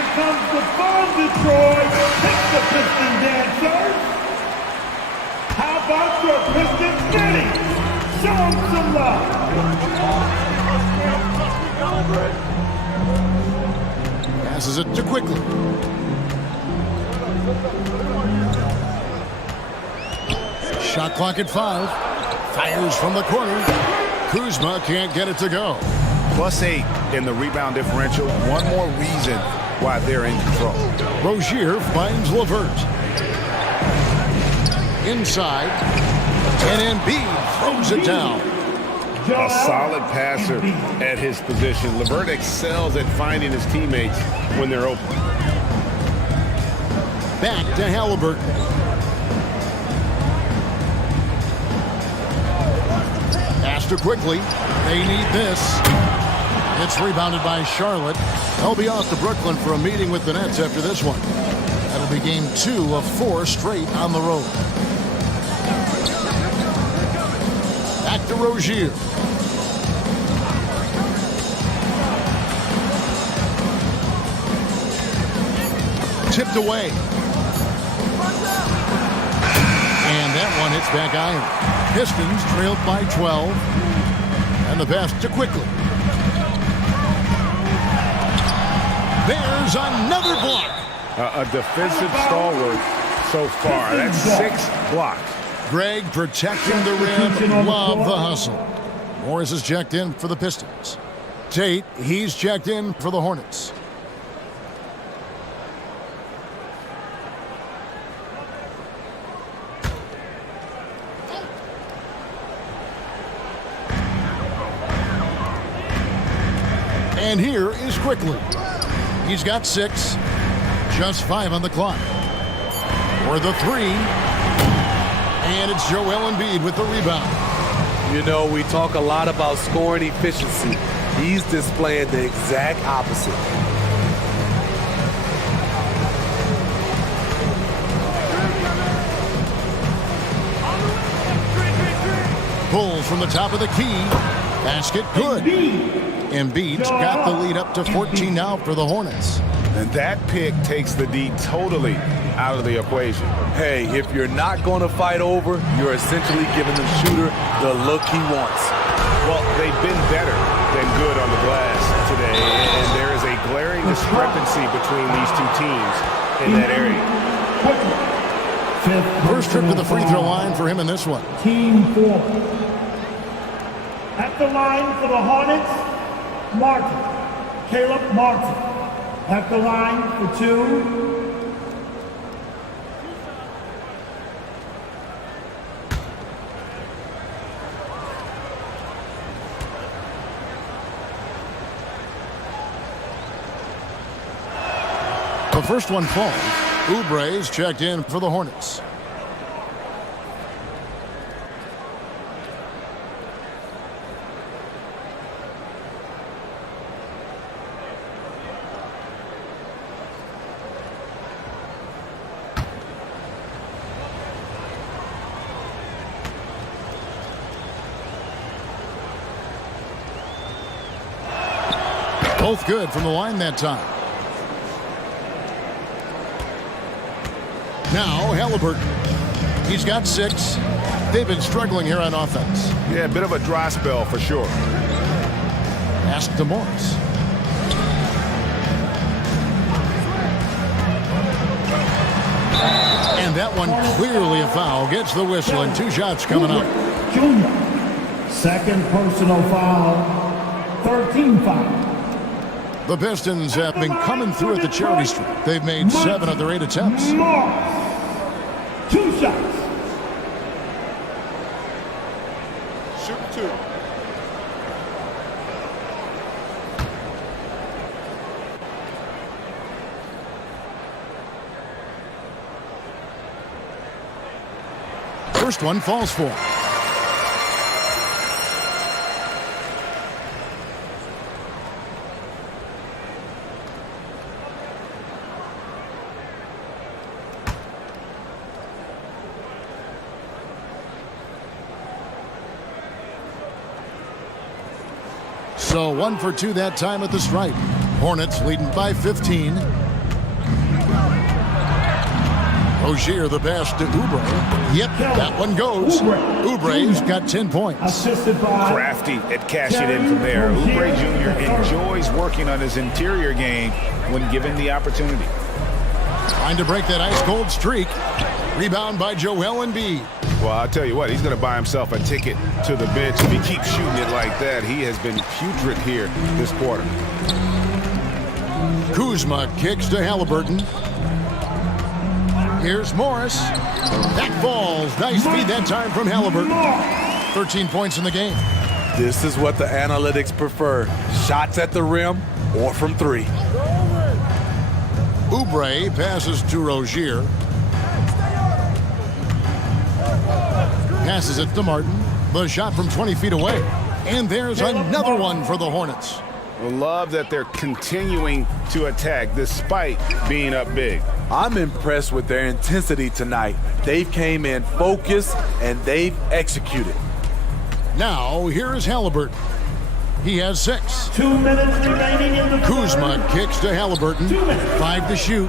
Here comes the Bomb Detroit. Pick the Piston dancers. How about your Piston City? Show them some love. Passes it to quickly. Shot clock at 5. Fires from the corner. Kuzma can't get it to go. +8 in the rebound differential. One more reason why they're in control. Rozier finds LeVert. Inside. And Embiid throws it down. A solid passer at his position. LeVert excels at finding his teammates when they're open. Back to Halliburton. Faster quickly. They need this. It's rebounded by Charlotte. They'll be off to Brooklyn for a meeting with the Nets after this one. That'll be game 2 of 4 straight on the road. Back to Rozier. Tipped away. And that one hits back iron. Pistons trailed by 12. And the pass to quickly. There's another block. A defensive stalwart so far. That's 6 blocks. Greg protecting the rim. Love the hustle. Morris is checked in for the Pistons. Tate, he's checked in for the Hornets. And here is Quickly. He's got 6. Just 5 on the clock. For the 3. And it's Joel Embiid with the rebound. You know, we talk a lot about scoring efficiency. He's displaying the exact opposite. Pulls from the top of the key. Basket good. Embiid's got the lead up to 14 now for the Hornets. And that pick takes the D totally out of the equation. Hey, if you're not going to fight over, you're essentially giving the shooter the look he wants. Well, they've been better than good on the glass today, and there is a glaring discrepancy between these two teams in that area. First trip to the free throw line for him in this one. Team 4. At the line for the Hornets, Martin. Caleb Martin. At the line for 2. The first one falls. Oubre's checked in for the Hornets. Both good from the line that time. Now Halliburton. He's got 6. They've been struggling here on offense. Yeah, a bit of a dry spell for sure. Pass to Morris. And that one clearly a foul. Gets the whistle and 2 shots coming up. Junior. Second personal foul. 13 foul. The Pistons have been coming through at the charity stripe. They've made 7 of their 8 attempts. Morris. 2 shots. Shoot 2. First one falls for him. So 1 for 2 that time at the stripe. Hornets leading by 15. Rozier the pass to Oubre. Yep, that one goes. Oubre's got 10 points. Crafty at cashing in from there. Oubre Jr. enjoys working on his interior game when given the opportunity. Trying to break that ice-cold streak. Rebound by Joel Embiid. Well, I'll tell you what, he's going to buy himself a ticket to the bench. If he keeps shooting it like that, he has been putrid here this quarter. Kuzma kicks to Halliburton. Here's Morris. That falls. Nice feed that time from Halliburton. 13 points in the game. This is what the analytics prefer. Shots at the rim or from three. Oubre passes to Rozier. Passes it to Martin. The shot from 20 feet away. And there's another one for the Hornets. Love that they're continuing to attack despite being up big. I'm impressed with their intensity tonight. They've came in focused and they've executed. Now, here's Halliburton. He has 6. 2 minutes remaining in the Kuzma kicks to Halliburton. 5 to shoot.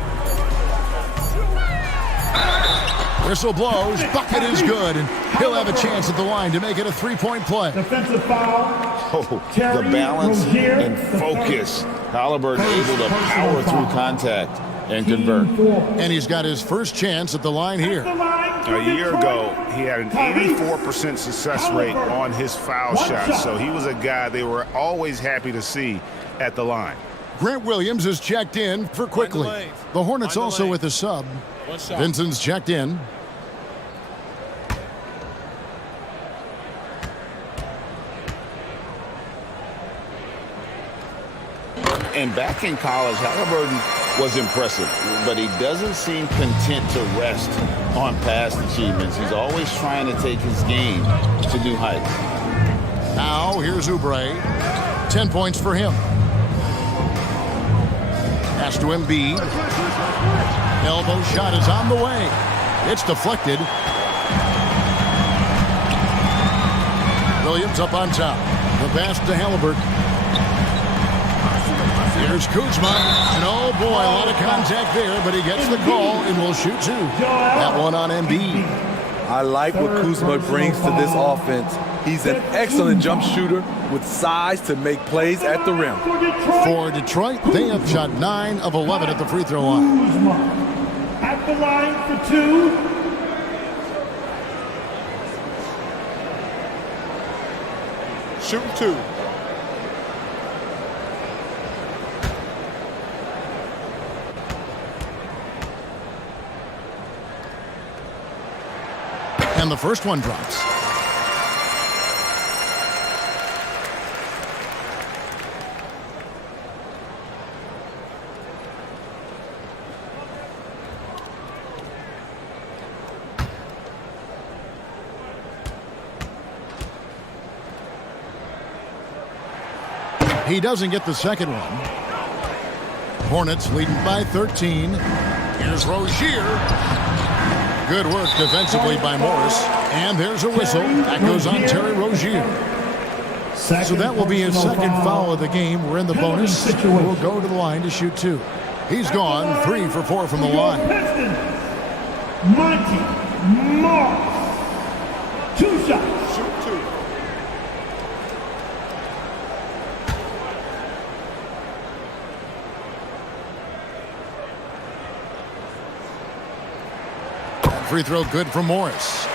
Whistle blows. Bucket is good. And he'll have a chance at the line to make it a 3-point play. Defensive foul. Oh, the balance and focus. Halliburton able to power through contact and convert. And he's got his first chance at the line here. A year ago, he had an 84% success rate on his foul shots, so he was a guy they were always happy to see at the line. Grant Williams is checked in for quickly. The Hornets also with a sub. Vincent's checked in. And back in college, Halliburton was impressive, but he doesn't seem content to rest on past achievements. He's always trying to take his game to new heights. Now, here's Oubre. 10 points for him. Pass to Embiid. Elbow shot is on the way. It's deflected. Williams up on top. The pass to Halliburton. Here's Kuzma, and oh boy, a lot of contact there, but he gets the call and will shoot 2. That one on Embiid. I like what Kuzma brings to this offense. He's an excellent jump shooter with size to make plays at the rim. For Detroit, they have shot 9 of 11 at the free throw line. Kuzma at the line for 2. Shooting 2. And the first one drops. He doesn't get the second one. Hornets leading by 13. Here's Rozier. Good work defensively by Morris. And there's a whistle. That goes on Terry Rozier. So that will be his second foul of the game. We're in the bonus. We'll go to the line to shoot 2. He's gone 3 for 4 from the line. Monty Morris. 2 shots. Shoot 2. Free throw good for Morris.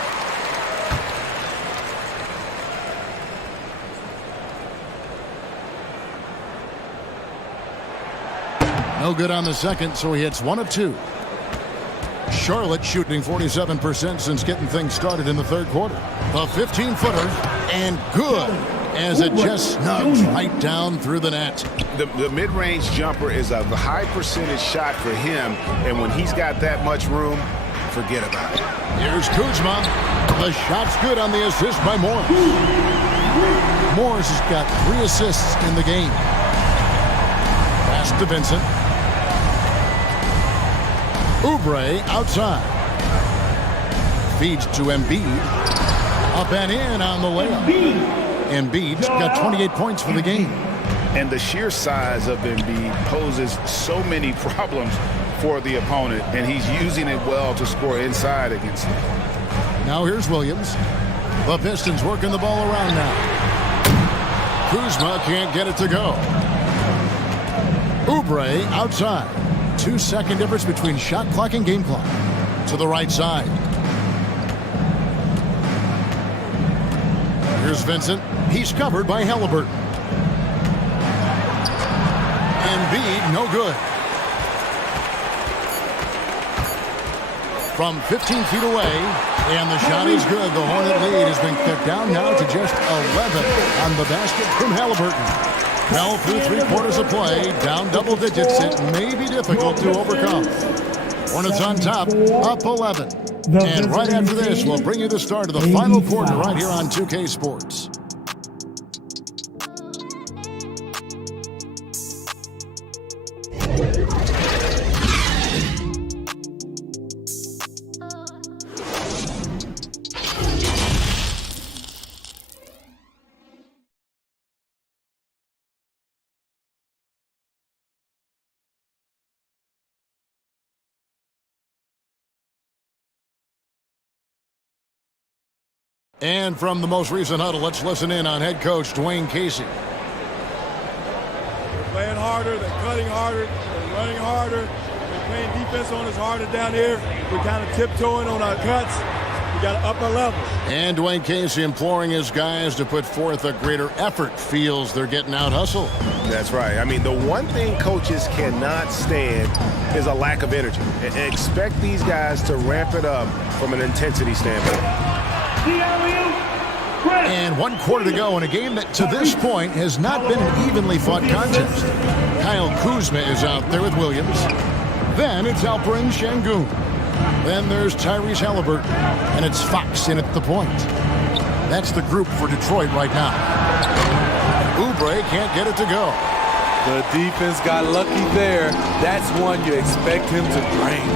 No good on the second, so he hits 1 of 2. Charlotte shooting 47% since getting things started in the third quarter. The 15-footer, and good, as it just snugs right down through the net. The mid-range jumper is a high percentage shot for him, and when he's got that much room, forget about it. Here's Kuzma. The shot's good on the assist by Morris. Morris has got 3 assists in the game. Pass to Vincent. Oubre outside. Feeds to Embiid. Up and in on the layup. Embiid's got 28 points for the game. And the sheer size of Embiid poses so many problems for the opponent, and he's using it well to score inside against them. Now here's Williams. The Pistons working the ball around now. Kuzma can't get it to go. Oubre outside. 2-second difference between shot clock and game clock. To the right side. Here's Vincent. He's covered by Halliburton. Embiid, no good. From 15 feet away, and the shot is good. The Hornet lead has been cut down now to just 11 on the basket from Halliburton. Well, through 3/4 of play, down double digits. It may be difficult to overcome. Hornets on top, up 11. And right after this, we'll bring you the start of the final quarter right here on 2K Sports. And from the most recent huddle, let's listen in on head coach Dwayne Casey. They're playing harder, they're cutting harder, they're running harder, they're playing defense on us harder down here. We're kind of tiptoeing on our cuts. We got to up our level. And Dwayne Casey imploring his guys to put forth a greater effort. Feels they're getting out hustled. That's right. I mean, the one thing coaches cannot stand is a lack of energy. Expect these guys to ramp it up from an intensity standpoint. And 1/4 to go in a game that to this point has not been an evenly fought contest. Kyle Kuzma is out there with Williams. Then it's Alperen Şengün. Then there's Tyrese Halliburton. And it's Fox in at the point. That's the group for Detroit right now. Oubre can't get it to go. The defense got lucky there. That's one you expect him to drain.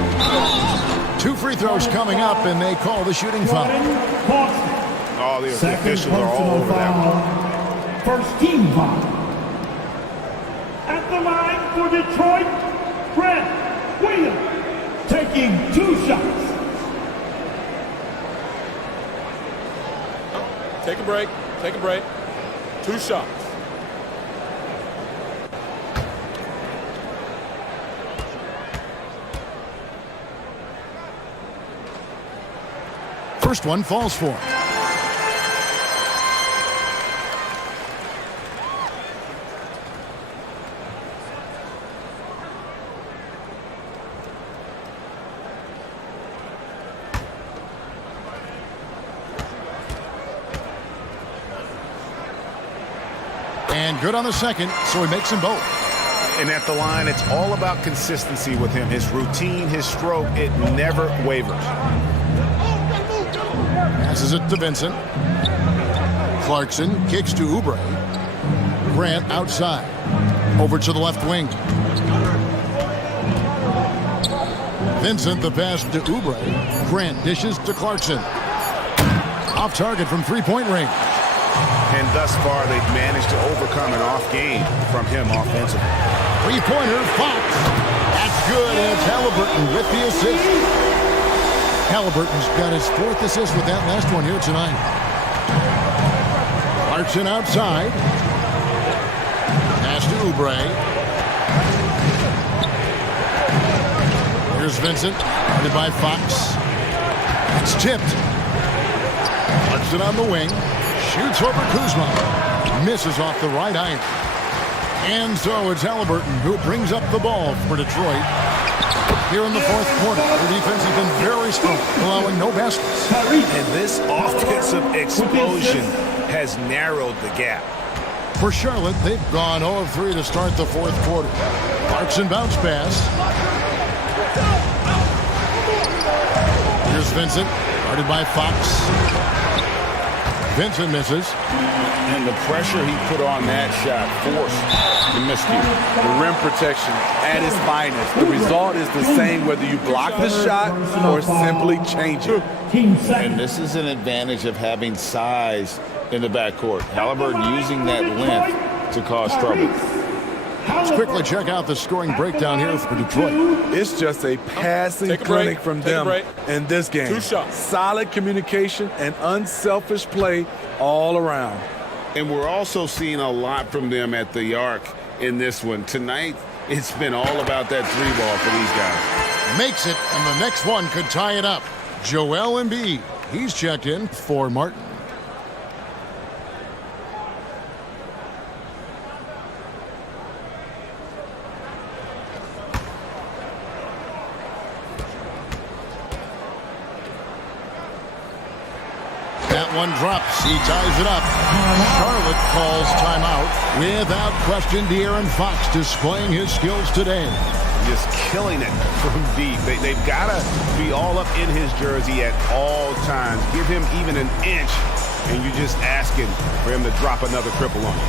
2 free throws coming up, and they call the shooting foul. Oh, the officials are all over that one. First team foul. At the line for Detroit, Grant Williams taking 2 shots. Take a break. Take a break. 2 shots. First one falls for him. And good on the second, so he makes them both. And at the line, it's all about consistency with him. His routine, his stroke, it never wavers. Passes it to Vincent. Clarkson kicks to Oubre. Grant outside. Over to the left wing. Vincent the pass to Oubre. Grant dishes to Clarkson. Off target from 3-point range. And thus far, they've managed to overcome an off game from him offensively. 3-pointer, Fox. That's good, and it's Halliburton with the assist. Halliburton's got his 4th assist with that last one here tonight. Clarkson outside. Pass to Oubre. Here's Vincent, guarded by Fox. It's tipped. Clarkson on the wing. Shoots over Kuzma. Misses off the right iron. And so it's Halliburton who brings up the ball for Detroit. Here in the 4th quarter, the defense has been very strong, allowing no baskets. And this offensive explosion has narrowed the gap. For Charlotte, they've gone 0 of 3 to start the 4th quarter. Clarkson bounce pass. Here's Vincent, guarded by Fox. Vincent misses. And the pressure he put on that shot forced the miscue. The rim protection at its finest. The result is the same whether you block the shot or simply change it. And this is an advantage of having size in the backcourt. Halliburton using that length to cause trouble. Let's quickly check out the scoring breakdown here for Detroit. It's just a passing clinic from them in this game. 2 shots. Solid communication and unselfish play all around. And we're also seeing a lot from them at the arc in this one. Tonight, it's been all about that 3-ball for these guys. Makes it, and the next one could tie it up. Joel Embiid. He's checked in for Martin. That one drops. He ties it up. Charlotte calls timeout. Without question, De'Aaron Fox displaying his skills today. Just killing it from deep. They've got to be all up in his jersey at all times. Give him even an inch, and you're just asking for him to drop another triple on you.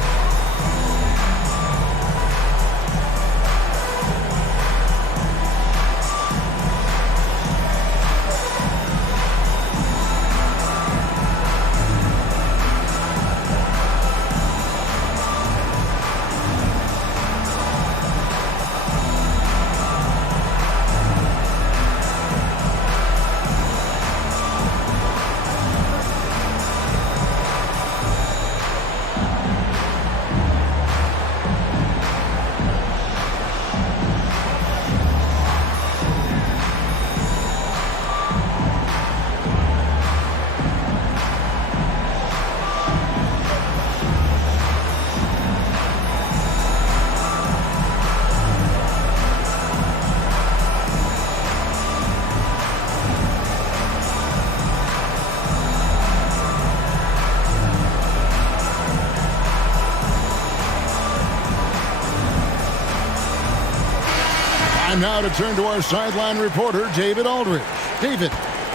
Time now to turn to our sideline reporter, David Aldridge. David.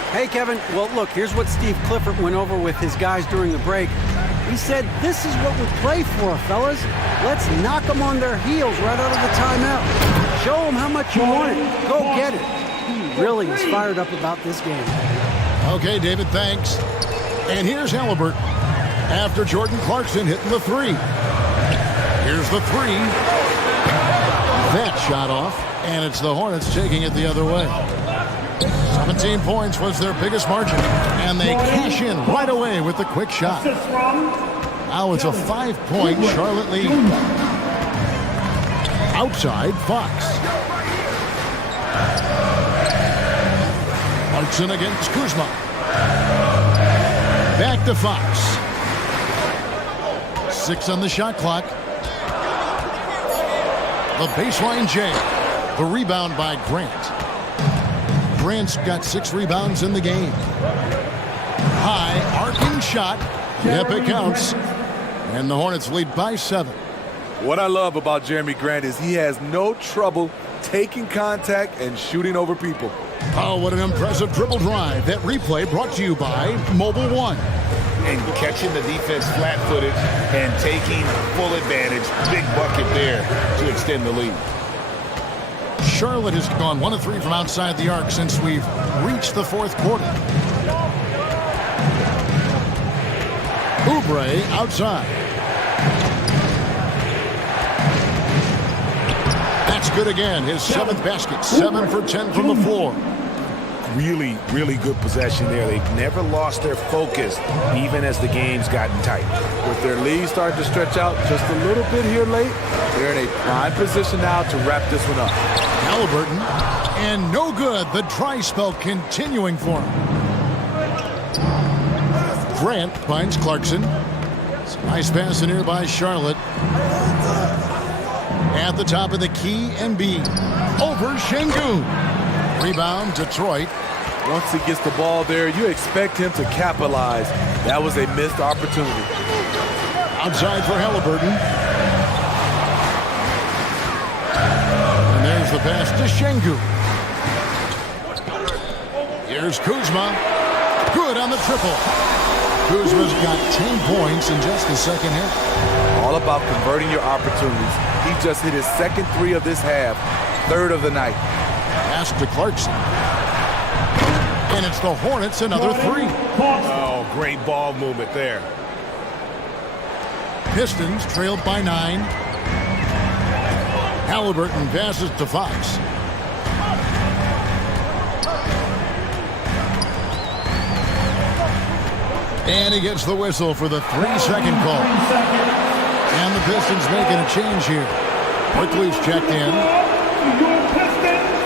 Hey, Kevin. Well, look, here's what Steve Clifford went over with his guys during the break. He said, this is what we play for, fellas. Let's knock them on their heels right out of the timeout. Show them how much you want it. Go get it. He really is fired up about this game. Okay, David, thanks. And here's Halliburton after Jordan Clarkson hitting the 3. Here's the 3. That shot off, and it's the Hornets taking it the other way. 17 points was their biggest margin, and they cash in right away with the quick shot. Now it's a 5-point Charlotte lead. Outside, Fox. Clarkson against Kuzma. Back to Fox. 6 on the shot clock. The baseline J. The rebound by Grant. Grant's got 6 rebounds in the game. High arcing shot. Yep, it counts. And the Hornets lead by 7. What I love about Jeremy Grant is he has no trouble taking contact and shooting over people. Oh, what an impressive dribble drive. That replay brought to you by Mobile One. And catching the defense flat-footed and taking full advantage. Big bucket there to extend the lead. Charlotte has gone 1 of 3 from outside the arc since we've reached the 4th quarter. Oubre outside. That's good again. His 7th basket. 7 for 10 from the floor. Really, really good possession there. They've never lost their focus, even as the game's gotten tight. With their lead starting to stretch out just a little bit here late, they're in a prime position now to wrap this one up. Halliburton, and no good. The dry spell continuing for him. Grant finds Clarkson. Nice pass in here by Charlotte. At the top of the key, Embiid. Over Şengün. Rebound, Detroit. Once he gets the ball there, you expect him to capitalize. That was a missed opportunity. Outside for Halliburton. And there's the pass to Şengün. Here's Kuzma. Good on the triple. Kuzma's got 10 points in just the second half. All about converting your opportunities. He just hit his 2nd 3 of this half, 3rd of the night. Pass to Clarkson. And it's the Hornets, another 3. Oh, great ball movement there. Pistons trailed by 9. Halliburton passes to Fox. And he gets the whistle for the 3-second call. And the Pistons making a change here. Quickly's checked in. Your Pistons,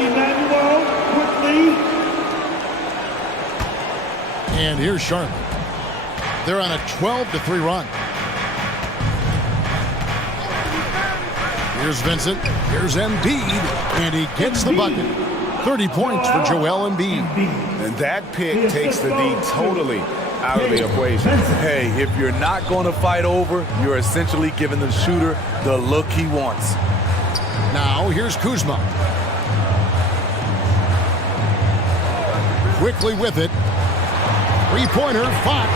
Emmanuel Quickly. And here's Charlotte. They're on a 12-3 run. Here's Vincent. Here's Embiid. And he gets the bucket. 30 points for Joel Embiid. And that pick takes the D totally out of the equation. Hey, if you're not going to fight over, you're essentially giving the shooter the look he wants. Now, here's Kuzma. Quickly with it. Three-pointer, Fox.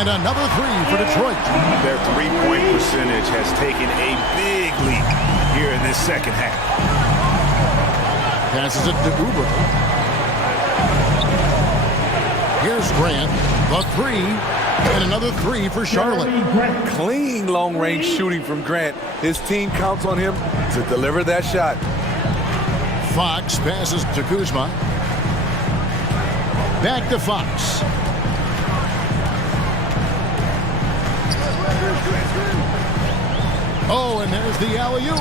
And another 3 for Detroit. Their three-point percentage has taken a big leap here in this second half. Passes it to Oubre. Here's Grant. The 3. And another 3 for Charlotte. Clean long-range shooting from Grant. His team counts on him to deliver that shot. Fox passes to Kuzma. Back to Fox. Oh, and there's the alley-oop.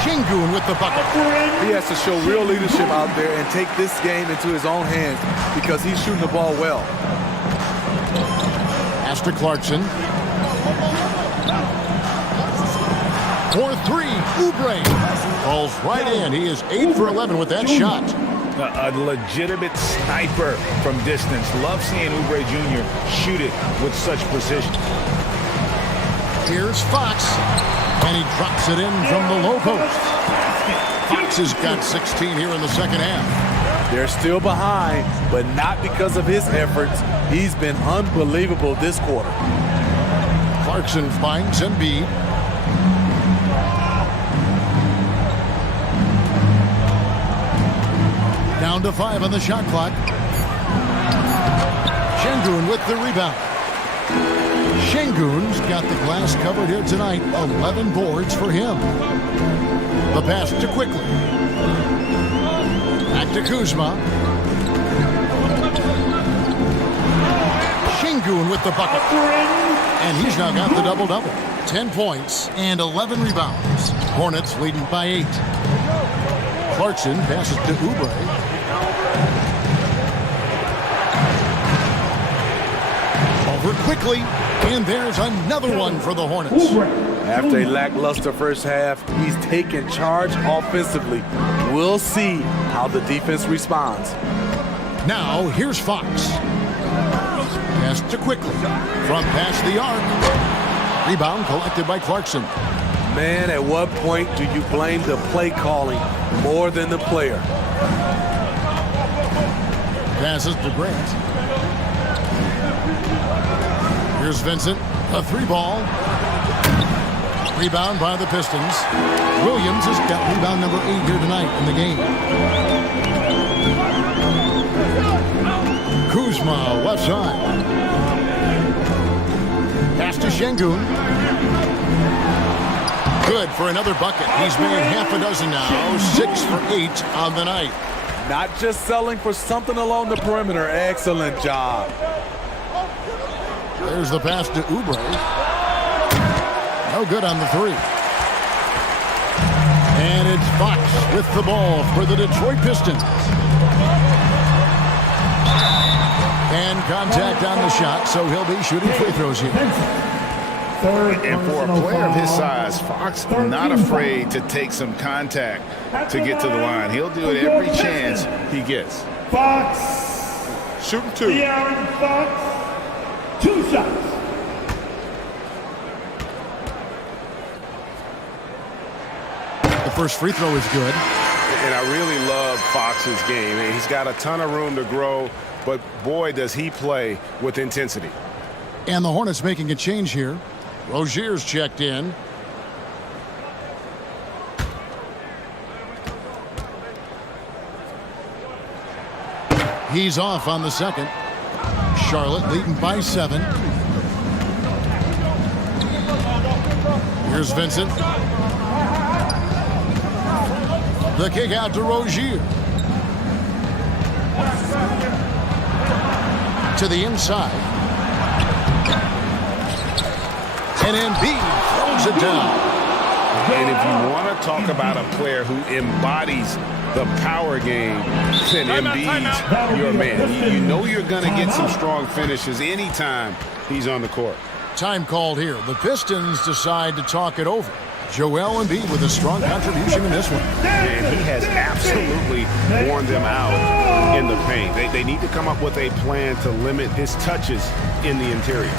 Şengün with the bucket. He has to show real leadership out there and take this game into his own hands because he's shooting the ball well. Pass to Clarkson. For 3, Oubre falls right in. He is 8 for 11 with that shot. A legitimate sniper from distance. Love seeing Oubre Jr. shoot it with such precision. Here's Fox, and he drops it in from the low post. Fox has got 16 here in the second half. They're still behind, but not because of his efforts. He's been unbelievable this quarter. Clarkson finds Embiid. Down to 5 on the shot clock. Şengün with the rebound. Şengün's got the glass covered here tonight. 11 boards for him. The pass to Quickly. Back to Kuzma. Şengün with the bucket. And he's now got the double-double. 10 points and 11 rebounds. Hornets leading by 8. Clarkson passes to Oubre. Over Quickly. And there's another one for the Hornets. After a lackluster first half, he's taken charge offensively. We'll see how the defense responds. Now, here's Fox. Pass to Quickly. From past the arc. Rebound collected by Clarkson. Man, at what point do you blame the play calling more than the player? Passes to Grant. Here's Vincent, a 3-ball. Rebound by the Pistons. Williams has got rebound number 8 here tonight in the game. Kuzma, left side. Pass to Şengün. Good for another bucket. He's made half a dozen now. 6 for 8 on the night. Not just selling for something along the perimeter. Excellent job. There's the pass to Oubre. No good on the 3. And it's Fox with the ball for the Detroit Pistons. And contact on the shot, so he'll be shooting free throws here. And for a player of his size, Fox not afraid to take some contact to get to the line. He'll do it every chance he gets. Fox. Shooting 2. De'Aaron Fox. 2 shots. The first free throw is good. And I really love Fox's game. He's got a ton of room to grow, but boy, does he play with intensity. And the Hornets making a change here. Rozier's checked in. He's off on the second. Charlotte leading by 7. Here's Vincent. The kick out to Rozier. To the inside. And Embiid throws it down. And if you want to talk about a player who embodies the power game, then Embiid's your man. You know you're going to get some strong finishes anytime he's on the court. Time called here. The Pistons decide to talk it over. Joel Embiid with a strong contribution in this one. And he has absolutely worn them out in the paint. They need to come up with a plan to limit his touches in the interior.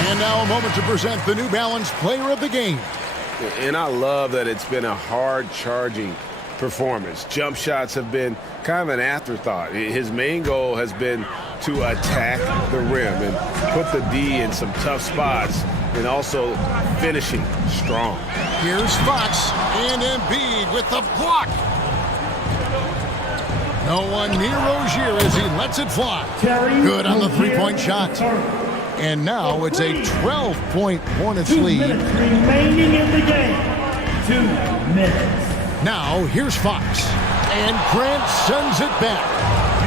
And now a moment to present the New Balance Player of the Game. And I love that it's been a hard-charging performance. Jump shots have been kind of an afterthought. His main goal has been to attack the rim and put the D in some tough spots and also finishing strong. Here's Fox and Embiid with the block. No one near Rozier as he lets it fly. Good on the three-point shot. And now it's a 12-point Hornets lead. 2 minutes remaining in the game. 2 minutes. Now here's Fox. And Grant sends it back.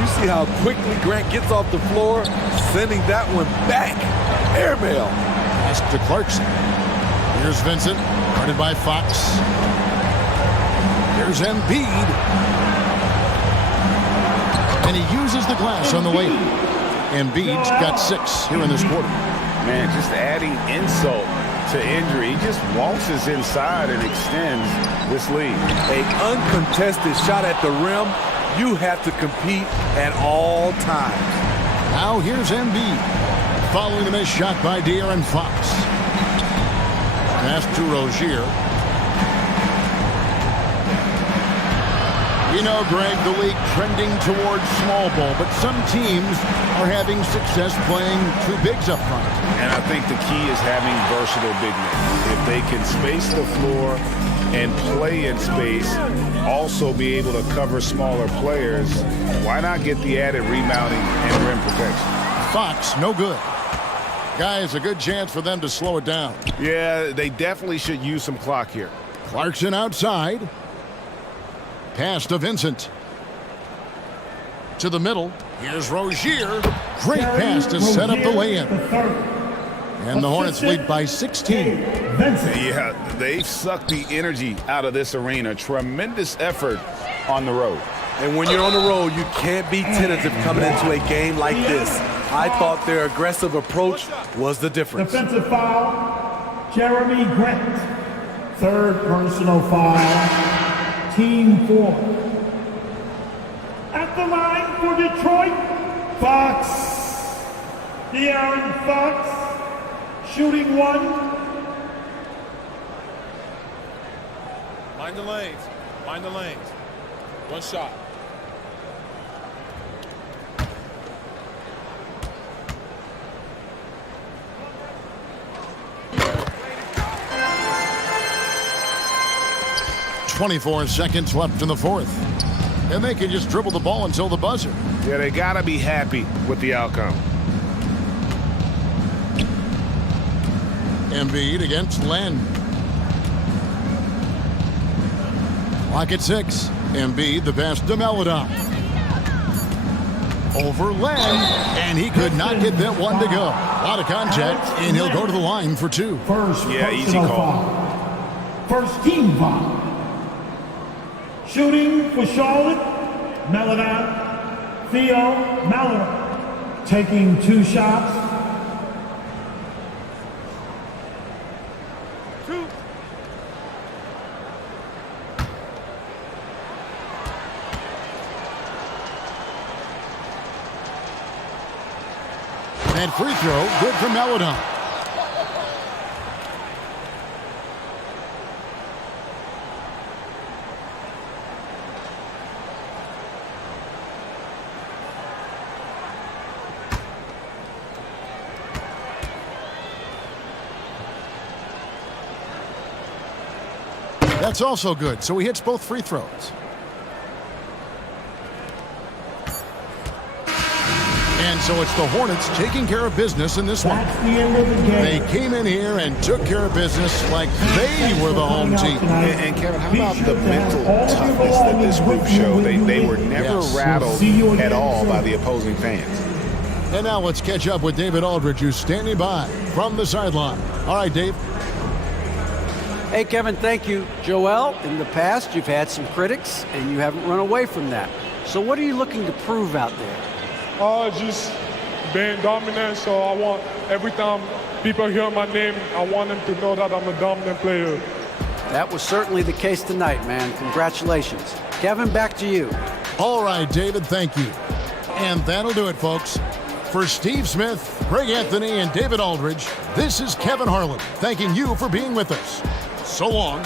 You see how quickly Grant gets off the floor, sending that one back. Airmail. Pass to Clarkson. Here's Vincent, guarded by Fox. Here's Embiid. And he uses the glass on the layup. Embiid's got 6 here in this quarter. Man, just adding insult to injury. He just waltzes inside and extends this lead. An uncontested shot at the rim, you have to compete at all times. Now here's Embiid. Following the missed shot by De'Aaron Fox. Pass to Rozier. You know, Greg, the league trending towards small ball, but some teams are having success playing 2 bigs up front. And I think the key is having versatile big men. If they can space the floor and play in space, also be able to cover smaller players, why not get the added rebounding and rim protection? Fox, no good. Guys, a good chance for them to slow it down. Yeah, they definitely should use some clock here. Clarkson outside. Pass to Vincent. To the middle. Here's Rozier. Great pass to set up the lay-in. And the Hornets lead by 16. Yeah, they've sucked the energy out of this arena. Tremendous effort on the road. And when you're on the road, you can't be tentative coming into a game like this. I thought their aggressive approach was the difference. Defensive foul, Jeremy Grant. 3rd personal foul. Team 4. At the line for Detroit, Fox. De'Aaron Fox, shooting 1. Mind the lanes. Mind the lanes. 1 shot. .24 seconds left in the 4th. And they can just dribble the ball until the buzzer. Yeah, they got to be happy with the outcome. Embiid against Len. Clock at 6. Embiid, the pass to Melodon. Over Len. And he could not get that one to go. A lot of contact, and he'll go to the line for 2. Yeah, easy call. First team foul. Shooting for Charlotte, Theo Melodon, taking 2 shots. And free throw, good for Melodon. That's also good, so he hits both free throws. And so it's the Hornets taking care of business in this one. That's the end of the game. They came in here and took care of business like they were the home team. And Kevin, how about the mental toughness that this group showed? They were never rattled at all by the opposing fans. And now let's catch up with David Aldridge, who's standing by from the sideline. All right, Dave. Hey, Kevin, thank you. Joel, in the past, you've had some critics, and you haven't run away from that. So what are you looking to prove out there? Just being dominant, so I want, every time people hear my name, I want them to know that I'm a dominant player. That was certainly the case tonight, man. Congratulations. Kevin, back to you. All right, David, thank you. And that'll do it, folks. For Steve Smith, Greg Anthony, and David Aldridge, this is Kevin Harlan thanking you for being with us. So long.